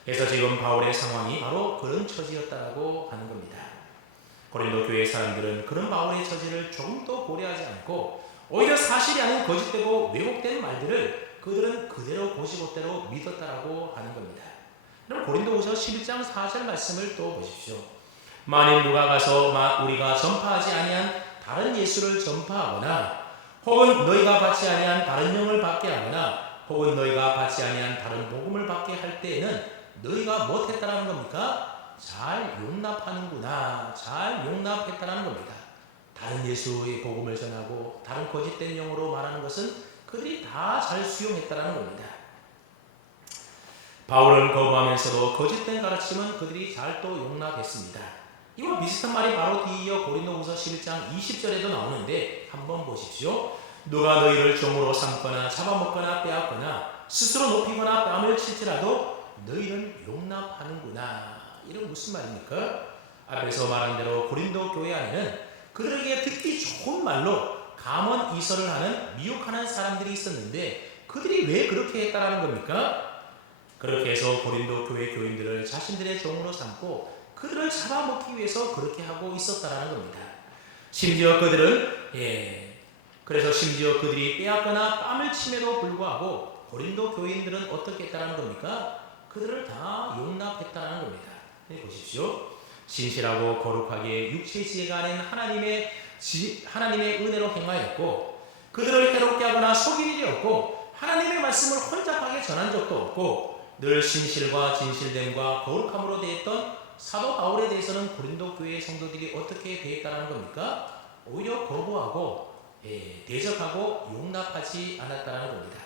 그래서 지금 바울의 상황이 바로 그런 처지였다고 하는 겁니다. 고린도 교회 사람들은 그런 바울의 처지를 조금도 고려하지 않고 오히려 사실이 아닌 거짓되고 왜곡된 말들을 그들은 그대로 고시고대로 믿었다라고 하는 겁니다. 그럼 고린도후서 11장 4절 말씀을 또 보십시오. 만일 누가 가서 우리가 전파하지 아니한 다른 예수를 전파하거나 혹은 너희가 받지 아니한 다른 영을 받게 하거나 혹은 너희가 받지 아니한 다른 복음을 받게 할 때에는 너희가 못했다라는 겁니까? 잘 용납하는구나, 잘 용납했다라는 겁니다. 다른 예수의 복음을 전하고 다른 거짓된 영어로 말하는 것은 그들이 다 잘 수용했다라는 겁니다. 바울은 거부하면서도 거짓된 가르침은 그들이 잘 또 용납했습니다. 이와 비슷한 말이 바로 뒤이어 고린도후서 11장 20절에도 나오는데 한번 보십시오. 누가 너희를 종으로 삼거나 잡아먹거나 빼앗거나 스스로 높이거나 뺨을 칠지라도 너희는 용납하는구나. 이런 무슨 말입니까? 앞에서 말한 대로 고린도 교회 안에는 그들에게 듣기 좋은 말로 감언 이설을 하는 미혹하는 사람들이 있었는데 그들이 왜 그렇게 했다라는 겁니까? 그렇게 해서 고린도 교회 교인들을 자신들의 종으로 삼고 그들을 잡아먹기 위해서 그렇게 하고 있었다라는 겁니다. 심지어 그래서 심지어 그들이 빼앗거나 뺨을 침에도 불구하고 고린도 교인들은 어떻게 했다라는 겁니까? 그들을 다 용납했다라는 겁니다. 보십시오. 신실하고 거룩하게 육체의 지혜가 아닌 하나님의 은혜로 행하였고 그들을 해롭게 하거나 속일 일이 없고 하나님의 말씀을 혼잡하게 전한 적도 없고 늘 신실과 진실됨과 거룩함으로 대했던 사도 바울에 대해서는 고린도 교회의 성도들이 어떻게 대했다는 겁니까? 오히려 거부하고 대적하고 용납하지 않았다는 겁니다.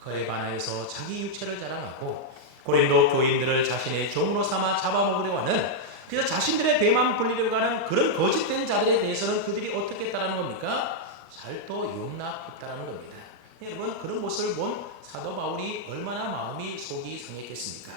그에 반하여서 자기 육체를 자랑하고 고린도 교인들을 자신의 종으로 삼아 잡아먹으려 하는 그래서 자신들의 배만 불리려고 하는 그런 거짓된 자들에 대해서는 그들이 어떻게 했다는 겁니까? 잘 또 용납했다는 겁니다. 여러분 그런 모습을 본 사도 바울이 얼마나 마음이 속이 상했겠습니까?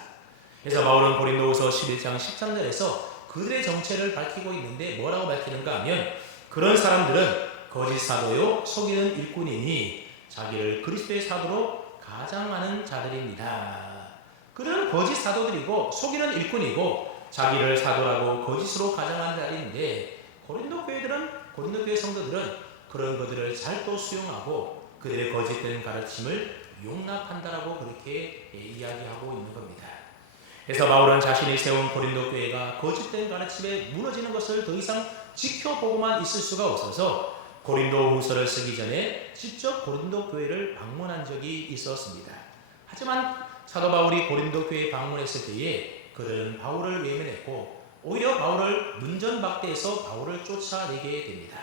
그래서 바울은 고린도후서 11장 10장절에서 그들의 정체를 밝히고 있는데 뭐라고 밝히는가 하면 그런 사람들은 거짓 사도요 속이는 일꾼이니 자기를 그리스도의 사도로 가장하는 자들입니다. 그들은 거짓 사도들이고 속이는 일꾼이고 자기를 사도라고 거짓으로 가장하는 자들인데 고린도 교회 성도들은 그런 것들을 잘 또 수용하고 그들의 거짓된 가르침을 용납한다라고 그렇게 이야기하고 있는 겁니다. 그래서 바울은 자신이 세운 고린도 교회가 거짓된 가르침에 무너지는 것을 더 이상 지켜보고만 있을 수가 없어서 고린도 후서를 쓰기 전에 직접 고린도 교회를 방문한 적이 있었습니다. 하지만 사도 바울이 고린도 교회에 방문했을 때에 그들은 바울을 외면했고 오히려 바울을 문전박대해서 바울을 쫓아내게 됩니다.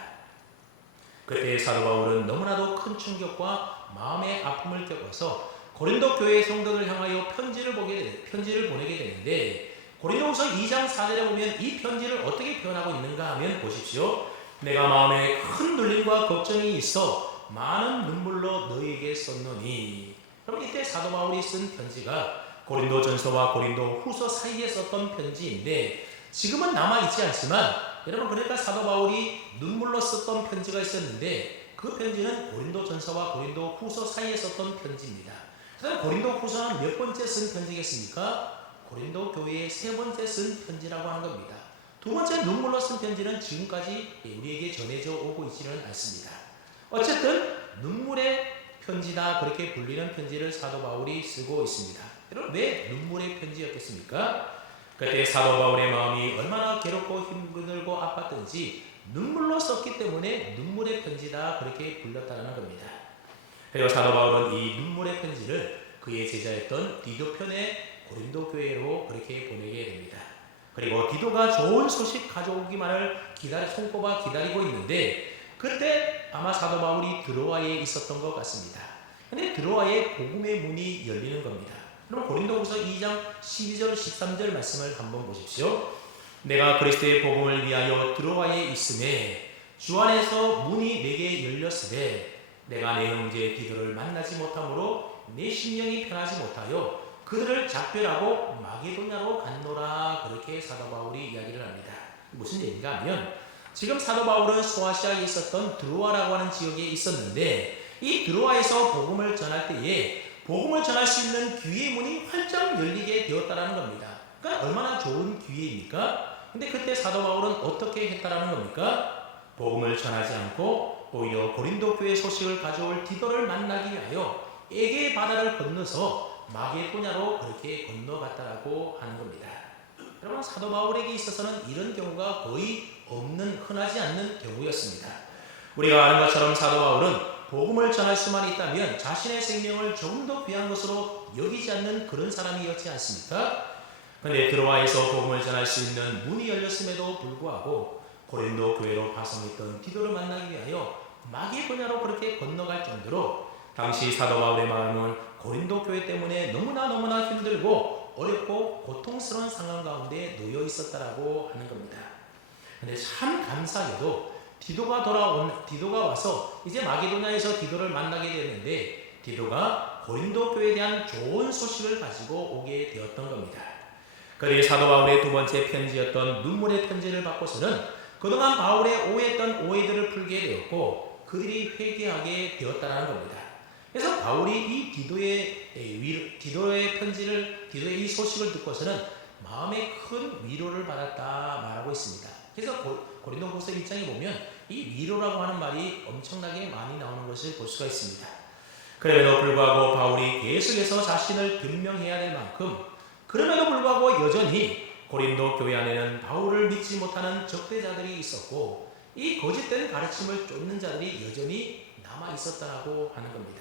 그때 사도 바울은 너무나도 큰 충격과 마음의 아픔을 겪어서 고린도 교회 성도들 향하여 편지를 보내게 되는데 고린도후서 2장 4절에 보면 이 편지를 어떻게 표현하고 있는가 하면 보십시오. 내가 마음에 큰 눌림과 걱정이 있어 많은 눈물로 너희에게 썼노니. 그럼 이때 사도 바울이 쓴 편지가 고린도전서와 고린도후서 사이에 썼던 편지인데 지금은 남아있지 않지만 여러분 그러니까 사도 바울이 눈물로 썼던 편지가 있었는데 그 편지는 고린도전서와 고린도후서 사이에 썼던 편지입니다. 그다음 고린도후서는 몇 번째 쓴 편지겠습니까? 고린도 교회의 세 번째 쓴 편지라고 하는 겁니다. 두 번째 눈물로 쓴 편지는 지금까지 우리에게 전해져 오고 있지는 않습니다. 어쨌든 눈물의 편지다 그렇게 불리는 편지를 사도 바울이 쓰고 있습니다. 여러분 왜 눈물의 편지였겠습니까? 그때 사도 바울의 마음이 얼마나 괴롭고 힘들고 아팠던지 눈물로 썼기 때문에 눈물의 편지다 그렇게 불렸다는 겁니다. 그리고 사도 바울은 이 눈물의 편지를 그의 제자였던 디도편의 고린도 교회로 그렇게 보내게 됩니다. 그리고 디도가 좋은 소식 가져오기만을 손꼽아 기다리고 있는데 그때 아마 사도 바울이 드로아에 있었던 것 같습니다. 근데 드로아에 복음의 문이 열리는 겁니다. 그럼 고린도후서 2장 12절 13절 말씀을 한번 보십시오. 내가 그리스도의 복음을 위하여 드로아에 있음에 주 안에서 문이 내게 열렸으되 내가 내 형제 디도를 만나지 못하므로 내 심령이 편하지 못하여 그들을 작별하고 마게도냐로 갔노라 그렇게 사도 바울이 이야기를 합니다. 무슨 얘기인가 하면 지금 사도 바울은 소아시아에 있었던 드로아라고 하는 지역에 있었는데 이 드로아에서 복음을 전할 때에 복음을 전할 수 있는 기회의 문이 활짝 열리게 되었다라는 겁니다. 그러니까 얼마나 좋은 기회입니까? 근데 그때 사도 바울은 어떻게 했다라는 겁니까? 복음을 전하지 않고 오히려 고린도 교회 소식을 가져올 디도를 만나기 위하여 에게 바다를 건너서 마게도냐로 그렇게 건너갔다라고 하는 겁니다. 여러분 사도 바울에게 있어서는 이런 경우가 거의 없는 흔하지 않는 경우였습니다. 우리가 아는 것처럼 사도 바울은 복음을 전할 수만 있다면 자신의 생명을 조금 더 귀한 것으로 여기지 않는 그런 사람이었지 않습니까? 그런데 드로아에서 복음을 전할 수 있는 문이 열렸음에도 불구하고 고린도 교회로 파송했던 디도를 만나기 위하여 마게도냐로 그렇게 건너갈 정도로 당시 사도 바울의 마음은 고린도 교회 때문에 너무나 힘들고 어렵고 고통스러운 상황 가운데 놓여 있었다라고 하는 겁니다. 근데 참 감사하게도 디도가 와서 이제 마게도냐에서 디도를 만나게 되었는데 디도가 고린도 교회에 대한 좋은 소식을 가지고 오게 되었던 겁니다. 그리고 사도 바울의 두 번째 편지였던 눈물의 편지를 받고서는 그동안 바울의 오해했던 오해들을 풀게 되었고 그들이 회개하게 되었다는 겁니다. 그래서 바울이 이 디도의 편지를, 디도의 이 소식을 듣고서는 마음에 큰 위로를 받았다 말하고 있습니다. 그래서 고린도후서 1장에 보면 이 위로라고 하는 말이 엄청나게 많이 나오는 것을 볼 수가 있습니다. 그럼에도 불구하고 바울이 계속해서 자신을 변명해야 될 만큼 그럼에도 불구하고 여전히 고린도 교회 안에는 바울을 믿지 못하는 적대자들이 있었고 이 거짓된 가르침을 쫓는 자들이 여전히 남아 있었다고 하는 겁니다.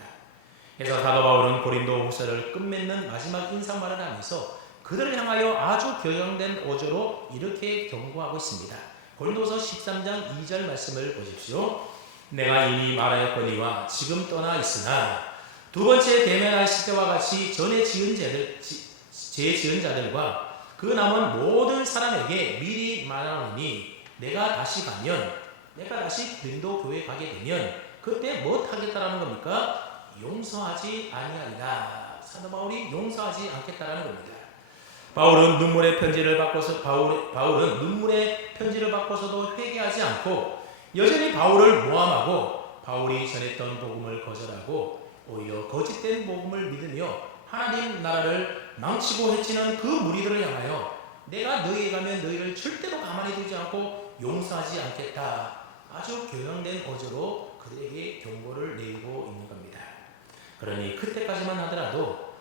그래서 사도 바울은 고린도 후서를 끝맺는 마지막 인사말을 하면서 그들을 향하여 아주 교정된 어조로 이렇게 경고하고 있습니다. 고린도서 13장 2절 말씀을 보십시오. 내가 이미 말하였거니와 지금 떠나 있으나 두 번째 대면하실 때와 같이 전에 지은 자들과 그 남은 모든 사람에게 미리 말하노니 내가 다시 고린도 교회에 가게 되면 그때 뭐 하겠다라는 겁니까? 용서하지 아니하리라. 사도 바울이 용서하지 않겠다라는 겁니다. 바울은 눈물의 편지를 받고서도 회개하지 않고 여전히 바울을 모함하고 바울이 전했던 복음을 거절하고 오히려 거짓된 복음을 믿으며 하나님 나라를 망치고 해치는 그 무리들을 향하여 내가 너희에 가면 너희를 절대로 가만히 두지 않고 용서하지 않겠다. 아주 교양된 어조로 그들에게 경고를 내리고 있는 겁니다. 그러니 그때까지만 하더라도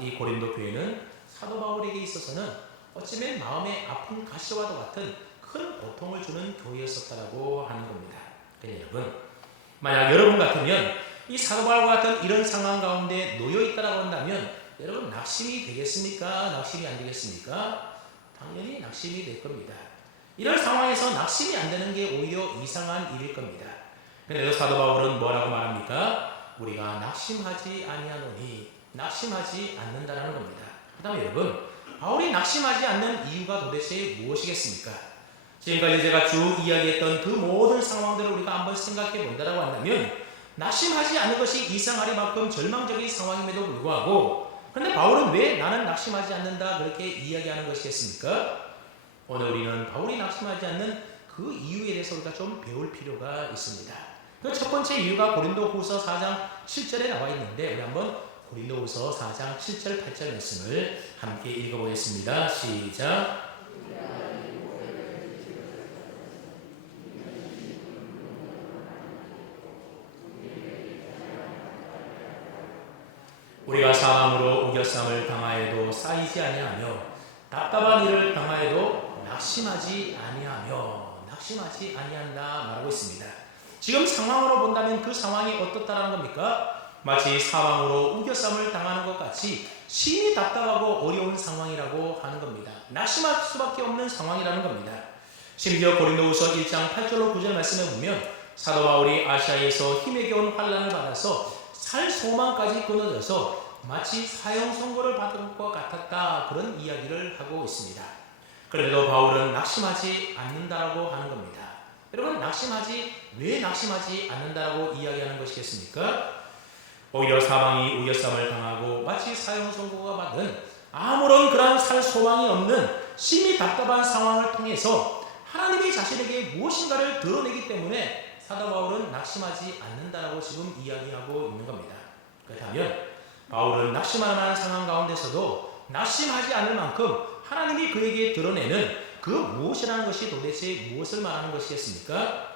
이 고린도 교회는 사도 바울에게 있어서는 어쩌면 마음에 아픈 가시와도 같은 큰 고통을 주는 교회였었다라고 하는 겁니다. 여러분, 만약 여러분 같으면 이 사도 바울과 같은 이런 상황 가운데 놓여 있다라고 한다면 여러분 낙심이 되겠습니까? 낙심이 안 되겠습니까? 당연히 낙심이 될 겁니다. 이런 상황에서 낙심이 안 되는 게 오히려 이상한 일일 겁니다. 그래서 사도 바울은 뭐라고 말합니까? 우리가 낙심하지 아니하노니 낙심하지 않는다라는 겁니다. 그다음에 여러분, 바울이 낙심하지 않는 이유가 도대체 무엇이겠습니까? 지금까지 제가 쭉 이야기했던 그 모든 상황들을 우리가 한번 생각해 본다라고 한다면 낙심하지 않는 것이 이상하리만큼 절망적인 상황임에도 불구하고 그런데 바울은 왜 나는 낙심하지 않는다 그렇게 이야기하는 것이겠습니까? 오늘 우리는 바울이 낙심하지 않는 그 이유에 대해서 우리가 좀 배울 필요가 있습니다. 그 첫 번째 이유가 고린도후서 4장 7절에 나와 있는데 우리 한번 고린도후서 4장 7절 8절 말씀을 함께 읽어보겠습니다. 시작. 우리가 사망으로 우겨쌈을 당하여도 쌓이지 아니하며 답답한 일을 당하여도 낙심하지 아니한다 말하고 있습니다. 지금 상황으로 본다면 그 상황이 어떻다라는 겁니까? 마치 사망으로 우겨쌈을 당하는 것 같이 심히 답답하고 어려운 상황이라고 하는 겁니다. 낙심할 수밖에 없는 상황이라는 겁니다. 심지어 고린도후서 1장 8절로 9절 말씀에 보면 사도 바울이 아시아에서 힘에 겨운 환난을 받아서 살 소망까지 끊어져서 마치 사형 선고를 받은 것 같았다 그런 이야기를 하고 있습니다. 그래도 바울은 낙심하지 않는다라고 하는 겁니다. 여러분 왜 낙심하지 않는다라고 이야기하는 것이겠습니까? 오히려 사망이 우겨쌈을 당하고 마치 사형 선고가 받은 아무런 그런 살 소망이 없는 심히 답답한 상황을 통해서 하나님이 자신에게 무엇인가를 드러내기 때문에 사도 바울은 낙심하지 않는다라고 지금 이야기하고 있는 겁니다. 그렇다면 바울은 낙심할 만한 상황 가운데서도 낙심하지 않을 만큼 하나님이 그에게 드러내는 그 무엇이라는 것이 도대체 무엇을 말하는 것이겠습니까?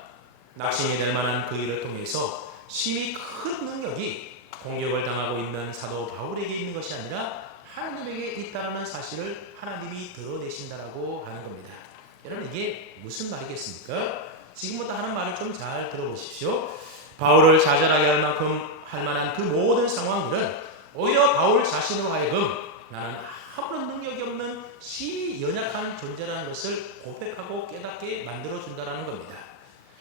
낙심이 될 만한 그 일을 통해서 심히 큰 능력이 공격을 당하고 있는 사도 바울에게 있는 것이 아니라 하나님에게 있다는 사실을 하나님이 드러내신다라고 하는 겁니다. 여러분 이게 무슨 말이겠습니까? 지금부터 하는 말을 좀 잘 들어보십시오. 바울을 좌절하게 할 만큼 할 만한 그 모든 상황들은 오히려 바울 자신으로 하여금 나는 아무런 능력이 없는 심히 연약한 존재라는 것을 고백하고 깨닫게 만들어준다는 겁니다.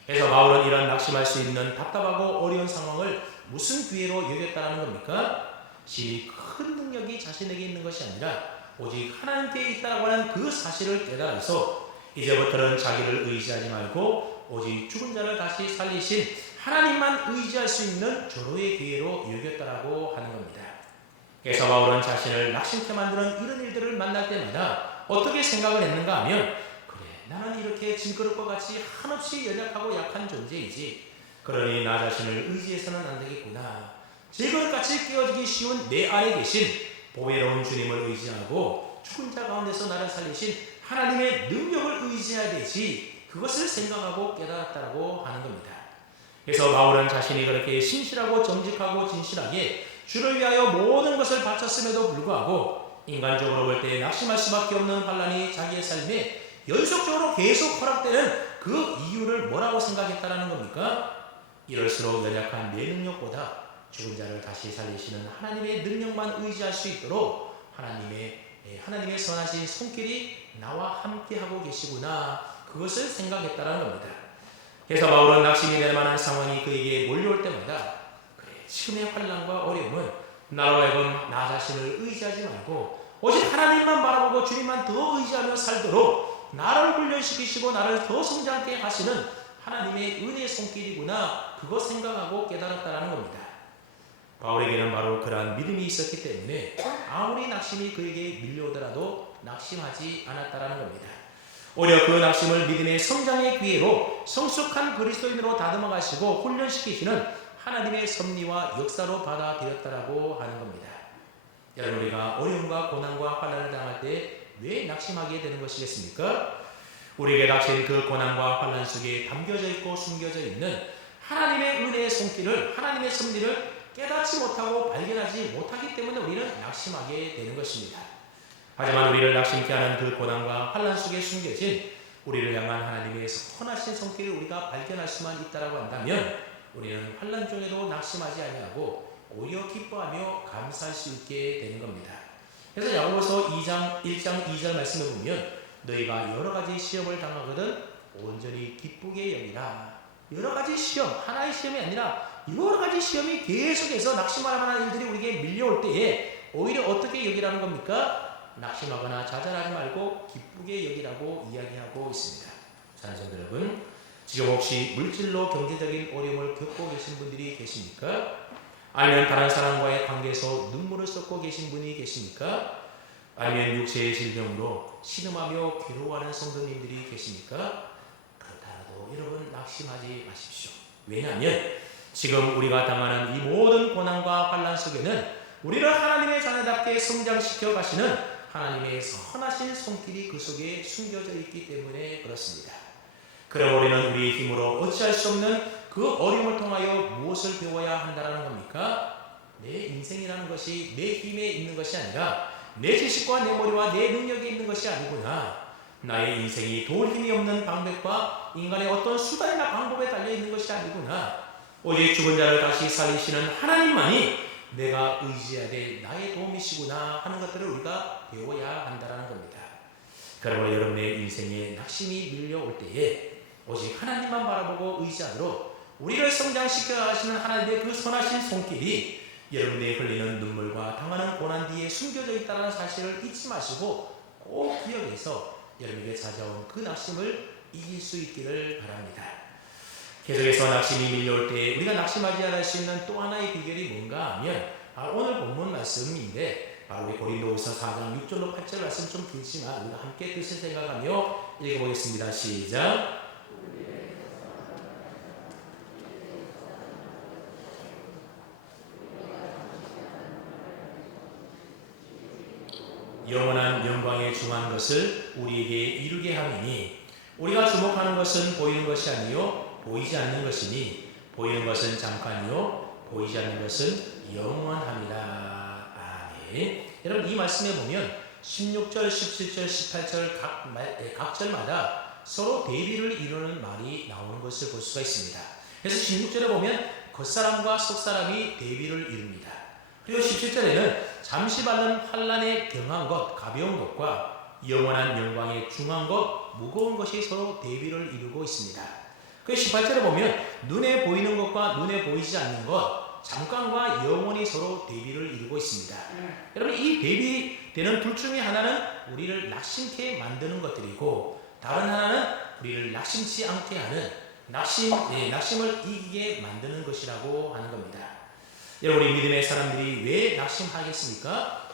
그래서 바울은 이런 낙심할 수 있는 답답하고 어려운 상황을 무슨 기회로 여겼다는 겁니까? 심히 큰 능력이 자신에게 있는 것이 아니라 오직 하나님께 있다고 하는 그 사실을 깨달아서 이제부터는 자기를 의지하지 말고 오직 죽은 자를 다시 살리신 하나님만 의지할 수 있는 절호의 기회로 여겼다라고 하는 겁니다. 그래서 바울은 자신을 낙심케 만드는 이런 일들을 만날 때마다 어떻게 생각을 했는가 하면, 그래, 나는 이렇게 질그릇과 같이 한없이 연약하고 약한 존재이지, 그러니 나 자신을 의지해서는 안 되겠구나. 질그릇같이 깨어지기 쉬운 내 안에 계신 보배로운 주님을 의지하고 죽은 자 가운데서 나를 살리신 하나님의 능력을 의지해야 되지, 그것을 생각하고 깨달았다고 하는 겁니다. 그래서 바울은 자신이 그렇게 신실하고 정직하고 진실하게 주를 위하여 모든 것을 바쳤음에도 불구하고 인간적으로 볼 때 낙심할 수밖에 없는 환난이 자기의 삶에 연속적으로 계속 허락되는 그 이유를 뭐라고 생각했다는 겁니까? 이럴수록 연약한 내 능력보다 죽은 자를 다시 살리시는 하나님의 능력만 의지할 수 있도록 하나님의 선하신 손길이 나와 함께하고 계시구나, 그것을 생각했다는 겁니다. 그래서 바울은 낙심이 될 만한 상황이 그에게 몰려올 때마다, 그래, 지금의 환난과 어려움은 나로 하여금 나 자신을 의지하지 말고 오직 하나님만 바라보고 주님만 더 의지하며 살도록 나를 훈련시키시고 나를 더 성장케 하시는 하나님의 은혜의 손길이구나, 그거 생각하고 깨달았다는 겁니다. 바울에게는 바로 그러한 믿음이 있었기 때문에 아무리 낙심이 그에게 밀려오더라도 낙심하지 않았다는 겁니다. 오히려 그 낙심을 믿음의 성장의 기회로 성숙한 그리스도인으로 다듬어 가시고 훈련시키시는 하나님의 섭리와 역사로 받아들였다라고 하는 겁니다. 여러분, 우리가 어려움과 고난과 환난을 당할 때 왜 낙심하게 되는 것이겠습니까? 우리에게 닥친 그 고난과 환난 속에 담겨져 있고 숨겨져 있는 하나님의 은혜의 손길을, 하나님의 섭리를 깨닫지 못하고 발견하지 못하기 때문에 우리는 낙심하게 되는 것입니다. 하지만 우리를 낙심케 하는 그 고난과 환난 속에 숨겨진 우리를 향한 하나님의 선하신 손길을 우리가 발견할 수만 있다라고 한다면 우리는 환난 중에도 낙심하지 아니하고 오히려 기뻐하며 감사할 수 있게 되는 겁니다. 그래서 야고보서 1장 2절 말씀을 보면 너희가 여러 가지 시험을 당하거든 온전히 기쁘게 여기라. 여러 가지 시험, 하나의 시험이 아니라 여러 가지 시험이 계속해서 낙심할 만한 일들이 우리에게 밀려올 때에 오히려 어떻게 여기라는 겁니까? 낙심하거나 좌절하지 말고 기쁘게 여기라고 이야기하고 있습니다. 사랑하는 성도 여러분, 지금 혹시 물질로 경제적인 어려움을 겪고 계신 분들이 계십니까? 아니면 다른 사람과의 관계에서 눈물을 쏟고 계신 분이 계십니까? 아니면 육체의 질병으로 신음하며 괴로워하는 성도님들이 계십니까? 그렇다라도 여러분 낙심하지 마십시오. 왜냐하면 지금 우리가 당하는 이 모든 고난과 환난 속에는 우리를 하나님의 자녀답게 성장시켜 가시는 하나님의 선하신 손길이 그 속에 숨겨져 있기 때문에 그렇습니다. 그럼 우리는 우리의 힘으로 어찌할 수 없는 그 어려움을 통하여 무엇을 배워야 한다는 겁니까? 내 인생이라는 것이 내 힘에 있는 것이 아니라 내 지식과 내 머리와 내 능력에 있는 것이 아니구나. 나의 인생이 도울 힘이 없는 방법과 인간의 어떤 수단이나 방법에 달려 있는 것이 아니구나. 오직 죽은 자를 다시 살리시는 하나님만이 내가 의지해야 될 나의 도움이시구나 하는 것들을 우리가 배워야 한다는 겁니다. 그러므로 여러분의 인생에 낙심이 밀려올 때에 오직 하나님만 바라보고 의지하도록 우리를 성장시켜 하시는 하나님의 그 선하신 손길이 여러분의 흘리는 눈물과 당하는 고난 뒤에 숨겨져 있다는 사실을 잊지 마시고 꼭 기억해서 여러분에게 찾아온 그 낙심을 이길 수 있기를 바랍니다. 계속해서 낙심이 밀려올 때 우리가 낙심하지 않을 수 있는 또 하나의 비결이 뭔가 하면 오늘 본문 말씀인데 우리 고린도후서 4장 6절로 8절 말씀 좀 길지만 우리가 함께 뜻을 생각하며 읽어보겠습니다. 시작. 영원한 영광에 중한 것을 우리에게 이루게 하느니 우리가 주목하는 것은 보이는 것이 아니요 보이지 않는 것이니 보이는 것은 잠깐이요 보이지 않는 것은 영원합니다. 아멘. 여러분, 이 말씀에 보면 16절, 17절, 18절 각 절마다 서로 대비를 이루는 말이 나오는 것을 볼 수가 있습니다. 그래서 16절에 보면 겉사람과 속사람이 대비를 이룹니다. 그리고 17절에는 잠시 받는 환난에 경한 것, 가벼운 것과 영원한 영광의 중한 것, 무거운 것이 서로 대비를 이루고 있습니다. 그 18절에 보면 눈에 보이는 것과 눈에 보이지 않는 것, 잠깐과 영원히 서로 대비를 이루고 있습니다. 여러분, 이 대비되는 둘 중에 하나는 우리를 낙심케 만드는 것들이고, 다른 하나는 우리를 낙심치 않게 하는 낙심을 이기게 만드는 것이라고 하는 겁니다. 여러분, 우리 믿음의 사람들이 왜 낙심하겠습니까?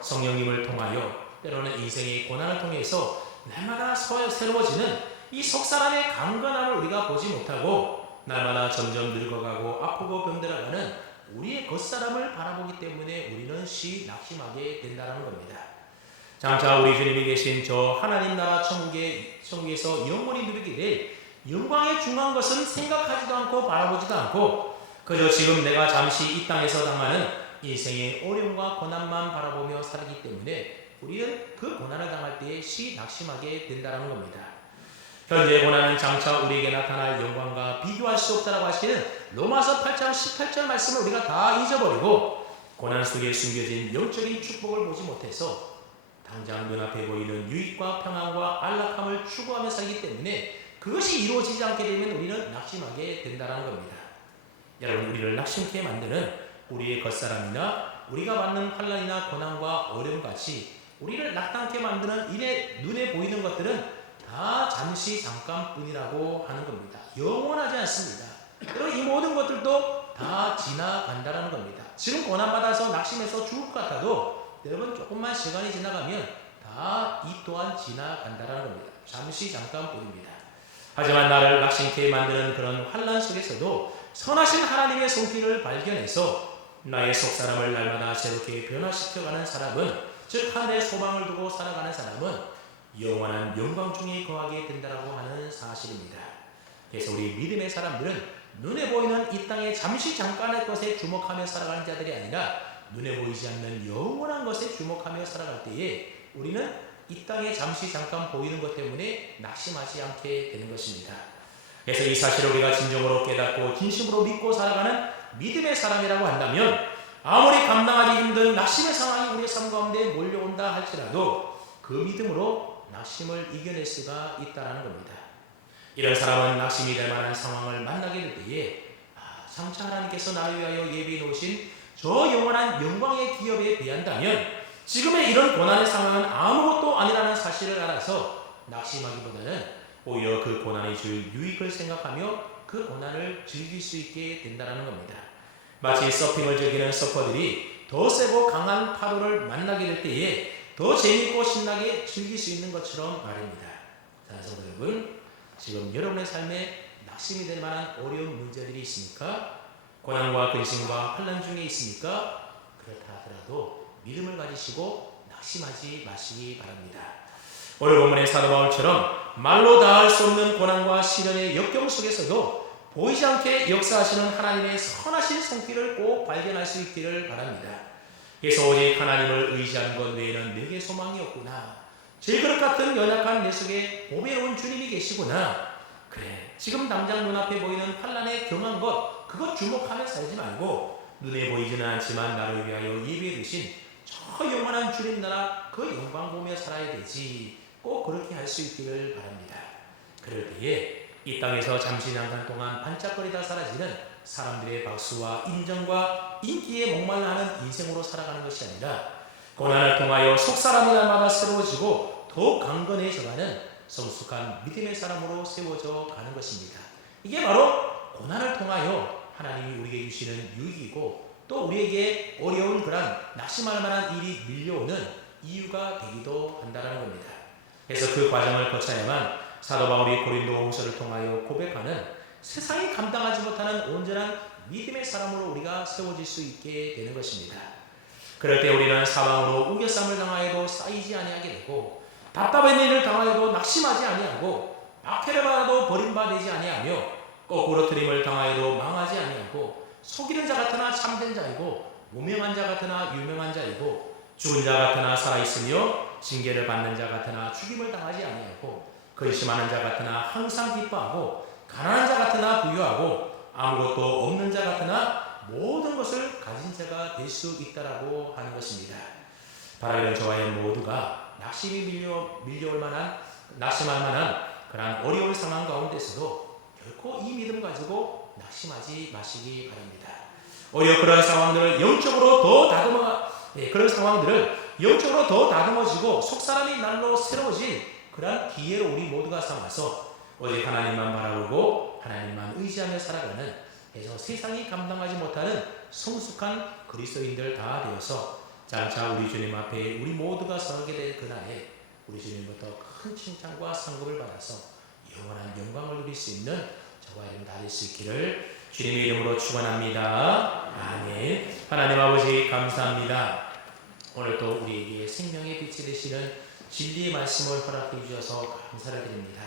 성령님을 통하여, 때로는 인생의 고난을 통해서 날마다 새로워지는 이 속사람의 강건함을 우리가 보지 못하고, 날마다 점점 늙어가고 아프고 병들어가는 우리의 겉사람을 바라보기 때문에 우리는 낙심하게 된다는 겁니다. 장차 우리 주님이 계신 저 하나님 나라 천국에서 영원히 누리게 될 영광의 중요한 것은 생각하지도 않고 바라보지도 않고, 그저 지금 내가 잠시 이 땅에서 당하는 인생의 어려움과 고난만 바라보며 살기 때문에 우리는 그 고난을 당할 때에 낙심하게 된다는 겁니다. 현재 고난은 장차 우리에게 나타날 영광과 비교할 수 없다라고 하시는 로마서 8장 18절 말씀을 우리가 다 잊어버리고, 고난 속에 숨겨진 영적인 축복을 보지 못해서 당장 눈앞에 보이는 유익과 평안과 안락함을 추구하며 살기 때문에 그것이 이루어지지 않게 되면 우리는 낙심하게 된다는 겁니다. 여러분, 우리를 낙심케 만드는 우리의 겉사람이나 우리가 받는 환난이나 고난과 어려움같이 우리를 낙담케 만드는 눈에 보이는 것들은 다 잠시 잠깐뿐이라고 하는 겁니다. 영원하지 않습니다. 그리고 이 모든 것들도 다 지나간다라는 겁니다. 지금 고난받아서 낙심해서 죽을 것 같아도 여러분, 조금만 시간이 지나가면 다 이 또한 지나간다라는 겁니다. 잠시 잠깐뿐입니다. 하지만 나를 낙심케 만드는 그런 환난 속에서도 선하신 하나님의 손길을 발견해서 나의 속사람을 날마다 새롭게 변화시켜가는 사람은, 즉 하늘의 소망을 두고 살아가는 사람은 영원한 영광 중에 거하게 된다라고 하는 사실입니다. 그래서 우리 믿음의 사람들은 눈에 보이는 이 땅의 잠시 잠깐의 것에 주목하며 살아가는 자들이 아니라 눈에 보이지 않는 영원한 것에 주목하며 살아갈 때에 우리는 이 땅에 잠시 잠깐 보이는 것 때문에 낙심하지 않게 되는 것입니다. 그래서 이 사실을 우리가 진정으로 깨닫고 진심으로 믿고 살아가는 믿음의 사람이라고 한다면, 아무리 감당하기 힘든 낙심의 상황이 우리의 삶 가운데 몰려온다 할지라도 그 믿음으로 낙심을 이겨낼 수가 있다는 겁니다. 이런 사람은 낙심이 될 만한 상황을 만나게 될 때에 장차 하나님께서 나를 위하여 예비해 놓으신 저 영원한 영광의 기업에 비한다면 지금의 이런 고난의 상황은 아무것도 아니라는 사실을 알아서 낙심하기보다는 오히려 그 고난이 줄 유익을 생각하며 그 고난을 즐길 수 있게 된다는 겁니다. 마치 서핑을 즐기는 서퍼들이 더 세고 강한 파도를 만나게 될 때에 더 재미있고 신나게 즐길 수 있는 것처럼 말입니다. 자, 성도 여러분, 지금 여러분의 삶에 낙심이 될 만한 어려운 문제들이 있습니까? 고난과 근심과 환난 중에 있습니까? 그렇다 하더라도 믿음을 가지시고 낙심하지 마시기 바랍니다. 오늘 본문의 사도 바울처럼 말로 다할 수 없는 고난과 시련의 역경 속에서도 보이지 않게 역사하시는 하나님의 선하신 손길을 꼭 발견할 수 있기를 바랍니다. 그래서 오직 하나님을 의지하는 것 외에는 내게 소망이 없구나. 질그릇 같은 연약한 내 속에 보배로운 주님이 계시구나. 그래, 지금 당장 눈앞에 보이는 환난에 경한 것, 그것 주목하며 살지 말고 눈에 보이지는 않지만 나를 위하여 예비해 두신 저 영원한 주님 나라 그 영광 보며 살아야 되지. 꼭 그렇게 할 수 있기를 바랍니다. 그럴 때에 이 땅에서 잠시 잠깐 동안 반짝거리다 사라지는 사람들의 박수와 인정과 인기에 목말라하는 인생으로 살아가는 것이 아니라 고난을 통하여 속사람이 날마다 새로워지고 더욱 강건해져가는 성숙한 믿음의 사람으로 세워져 가는 것입니다. 이게 바로 고난을 통하여 하나님이 우리에게 주시는 유익이고 또 우리에게 어려운 그런 낙심할 만한 일이 밀려오는 이유가 되기도 한다는 겁니다. 그래서 그 과정을 거쳐야만 사도 바울이 고린도후서를 통하여 고백하는 세상이 감당하지 못하는 온전한 믿음의 사람으로 우리가 세워질 수 있게 되는 것입니다. 그럴 때 우리는 사방으로 우겨쌈을 당하여도 쌓이지 아니하게 되고 답답한 일을 당하여도 낙심하지 아니하고 박해를 받아도 버림받지 아니하며 거꾸로 트림을 당하여도 망하지 아니하고 속이는 자 같으나 참된 자이고 무명한 자 같으나 유명한 자이고 죽은 자 같으나 살아있으며 징계를 받는 자 같으나 죽임을 당하지 아니하고 근심하는 자 같으나 항상 기뻐하고 가난한 자 같으나 부유하고 아무것도 없는 자 같으나 모든 것을 가진 자가 될 수 있다라고 하는 것입니다. 바라기는 저와 모두가 밀려올 만한 낙심할 만한 그러한 어려운 상황 가운데서도 결코 이 믿음 가지고 낙심하지 마시기 바랍니다. 오히려 그런 상황들을 영적으로 더 그런 상황들을 영적으로 더 다듬어지고 속사람이 날로 새로워진 그러한 기회로 우리 모두가 삼아서 오직 하나님만 바라보고 하나님만 의지하며 살아가는 그래서 세상이 감당하지 못하는 성숙한 그리스도인들 다 되어서 장차 우리 주님 앞에 우리 모두가 서게 될 그날에 우리 주님부터 큰 칭찬과 상급을 받아서 영원한 영광을 누릴 수 있는 저와 여러분 다 될 수 있기를 주님의 이름으로 축원합니다. 아멘. 하나님 아버지 감사합니다. 오늘도 우리에게 생명의 빛이 되시는 진리의 말씀을 허락해 주셔서 감사를 드립니다.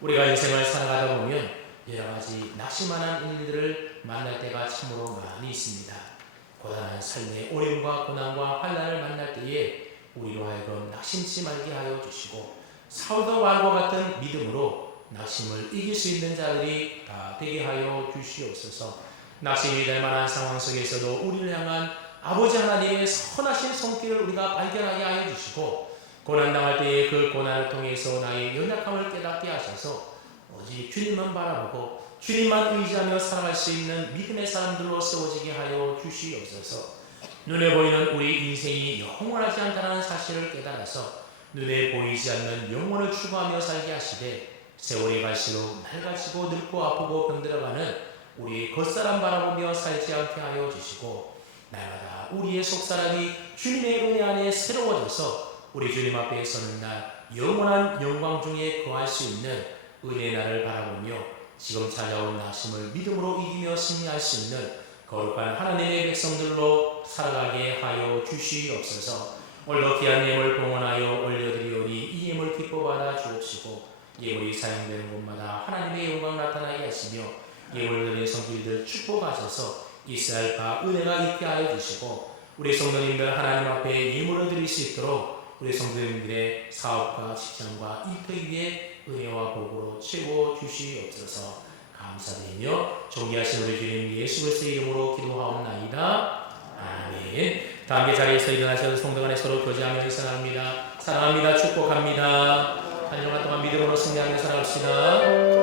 우리가 인생을 살아가다 보면 여러 가지 낙심하는 일들을 만날 때가 참으로 많이 있습니다. 고단한 삶의 어려움과 고난과 환난을 만날 때에 우리로 하여금 낙심치 말게 하여 주시고 사울과 바울과 같은 믿음으로 낙심을 이길 수 있는 자들이 다 되게 하여 주시옵소서. 낙심이 될 만한 상황 속에서도 우리를 향한 아버지 하나님의 선하신 손길을 우리가 발견하게 하여 주시고 고난당할 때에 그 고난을 통해서 나의 연약함을 깨닫게 하셔서 오직 주님만 바라보고 주님만 의지하며 살아갈 수 있는 믿음의 사람들로 세워지게 하여 주시옵소서. 눈에 보이는 우리 인생이 영원하지 않다는 사실을 깨달아서 눈에 보이지 않는 영혼을 추구하며 살게 하시되 세월이 갈수록 낡아지고 늙고 아프고 병들어가는 우리 겉사람 바라보며 살지 않게 하여 주시고 날마다 우리의 속사람이 주님의 은혜 안에 새로워져서 우리 주님 앞에 서는 날 영원한 영광 중에 거할 수 있는 은혜의 날을 바라보며 지금 찾아온 낙심을 믿음으로 이기며 승리할 수 있는 거룩한 하나님의 백성들로 살아가게 하여 주시옵소서. 오늘도 귀한 예물 봉헌하여 올려드리오니 이 예물 기뻐 받아 주옵시고 예물이 사용되는 곳마다 하나님의 영광 나타나게 하시며 예물 드린 성도들 축복하셔서 이스라엘과 은혜가 있게 하여 주시고 우리 성도님들 하나님 앞에 예물을 드릴 수 있도록 우리 성도님들의 사업과 직장과 일터에 위해 은혜와 복으로 채워 주시옵소서. 감사드리며 존귀하신 우리 주님 예수 그리스도의 이름으로 기도하옵나이다. 아멘. 다 함께 자리에서 일어나셔서 성도 간에 서로 교제하며 일상합니다. 사랑합니다. 축복합니다. 한 주간 동안 믿음으로 승리하며 살아갑시다.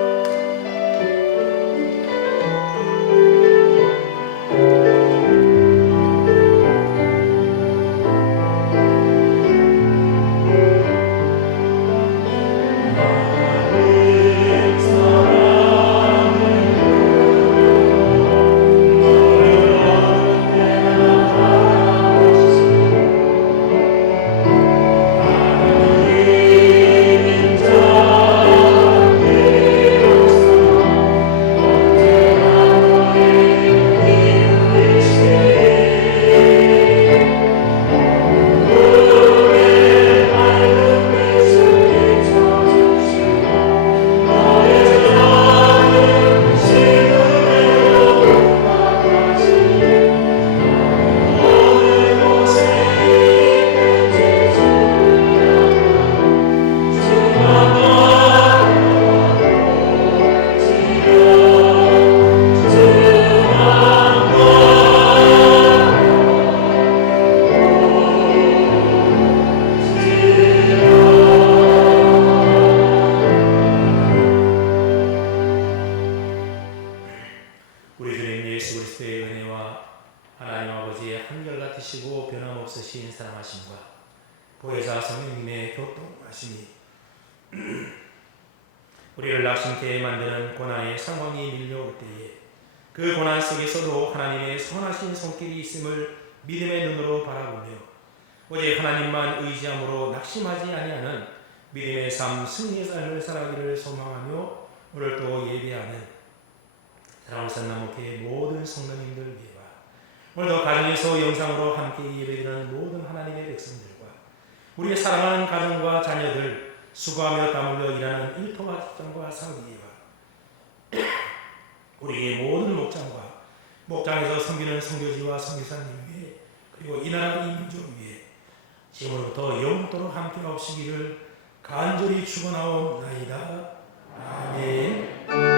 우리 주님 예수 그리스도의 은혜와 하나님 아버지의 한결같으시고 변함없으신 사랑하심과 보혜사 성령님의 교통하심이 우리를 낙심케 만드는 고난의 상황이 밀려올 때에 그 고난 속에서도 하나님의 선하신 손길이 있음을 믿음의 눈으로 바라보며 오직 하나님만 의지함으로 낙심하지 아니하는 믿음의 삶, 승리의 삶을 살아가기를 소망하며 오늘도 예배하는 사랑하는 산나무교회 모든 성도님들 위해와 오늘도 가정에서 영상으로 함께 예배드리는 모든 하나님의 백성들과 우리의 사랑하는 가정과 자녀들 수고하며 땀 흘려 일하는 일터와 직장과 사업 위해와 우리의 모든 목장에서 섬기는 선교지와 선교사님 위해 그리고 이 나라 이 민족 위해 지금부터 영원토록 함께 하시기를 간절히 축원하옵나이다. 아멘.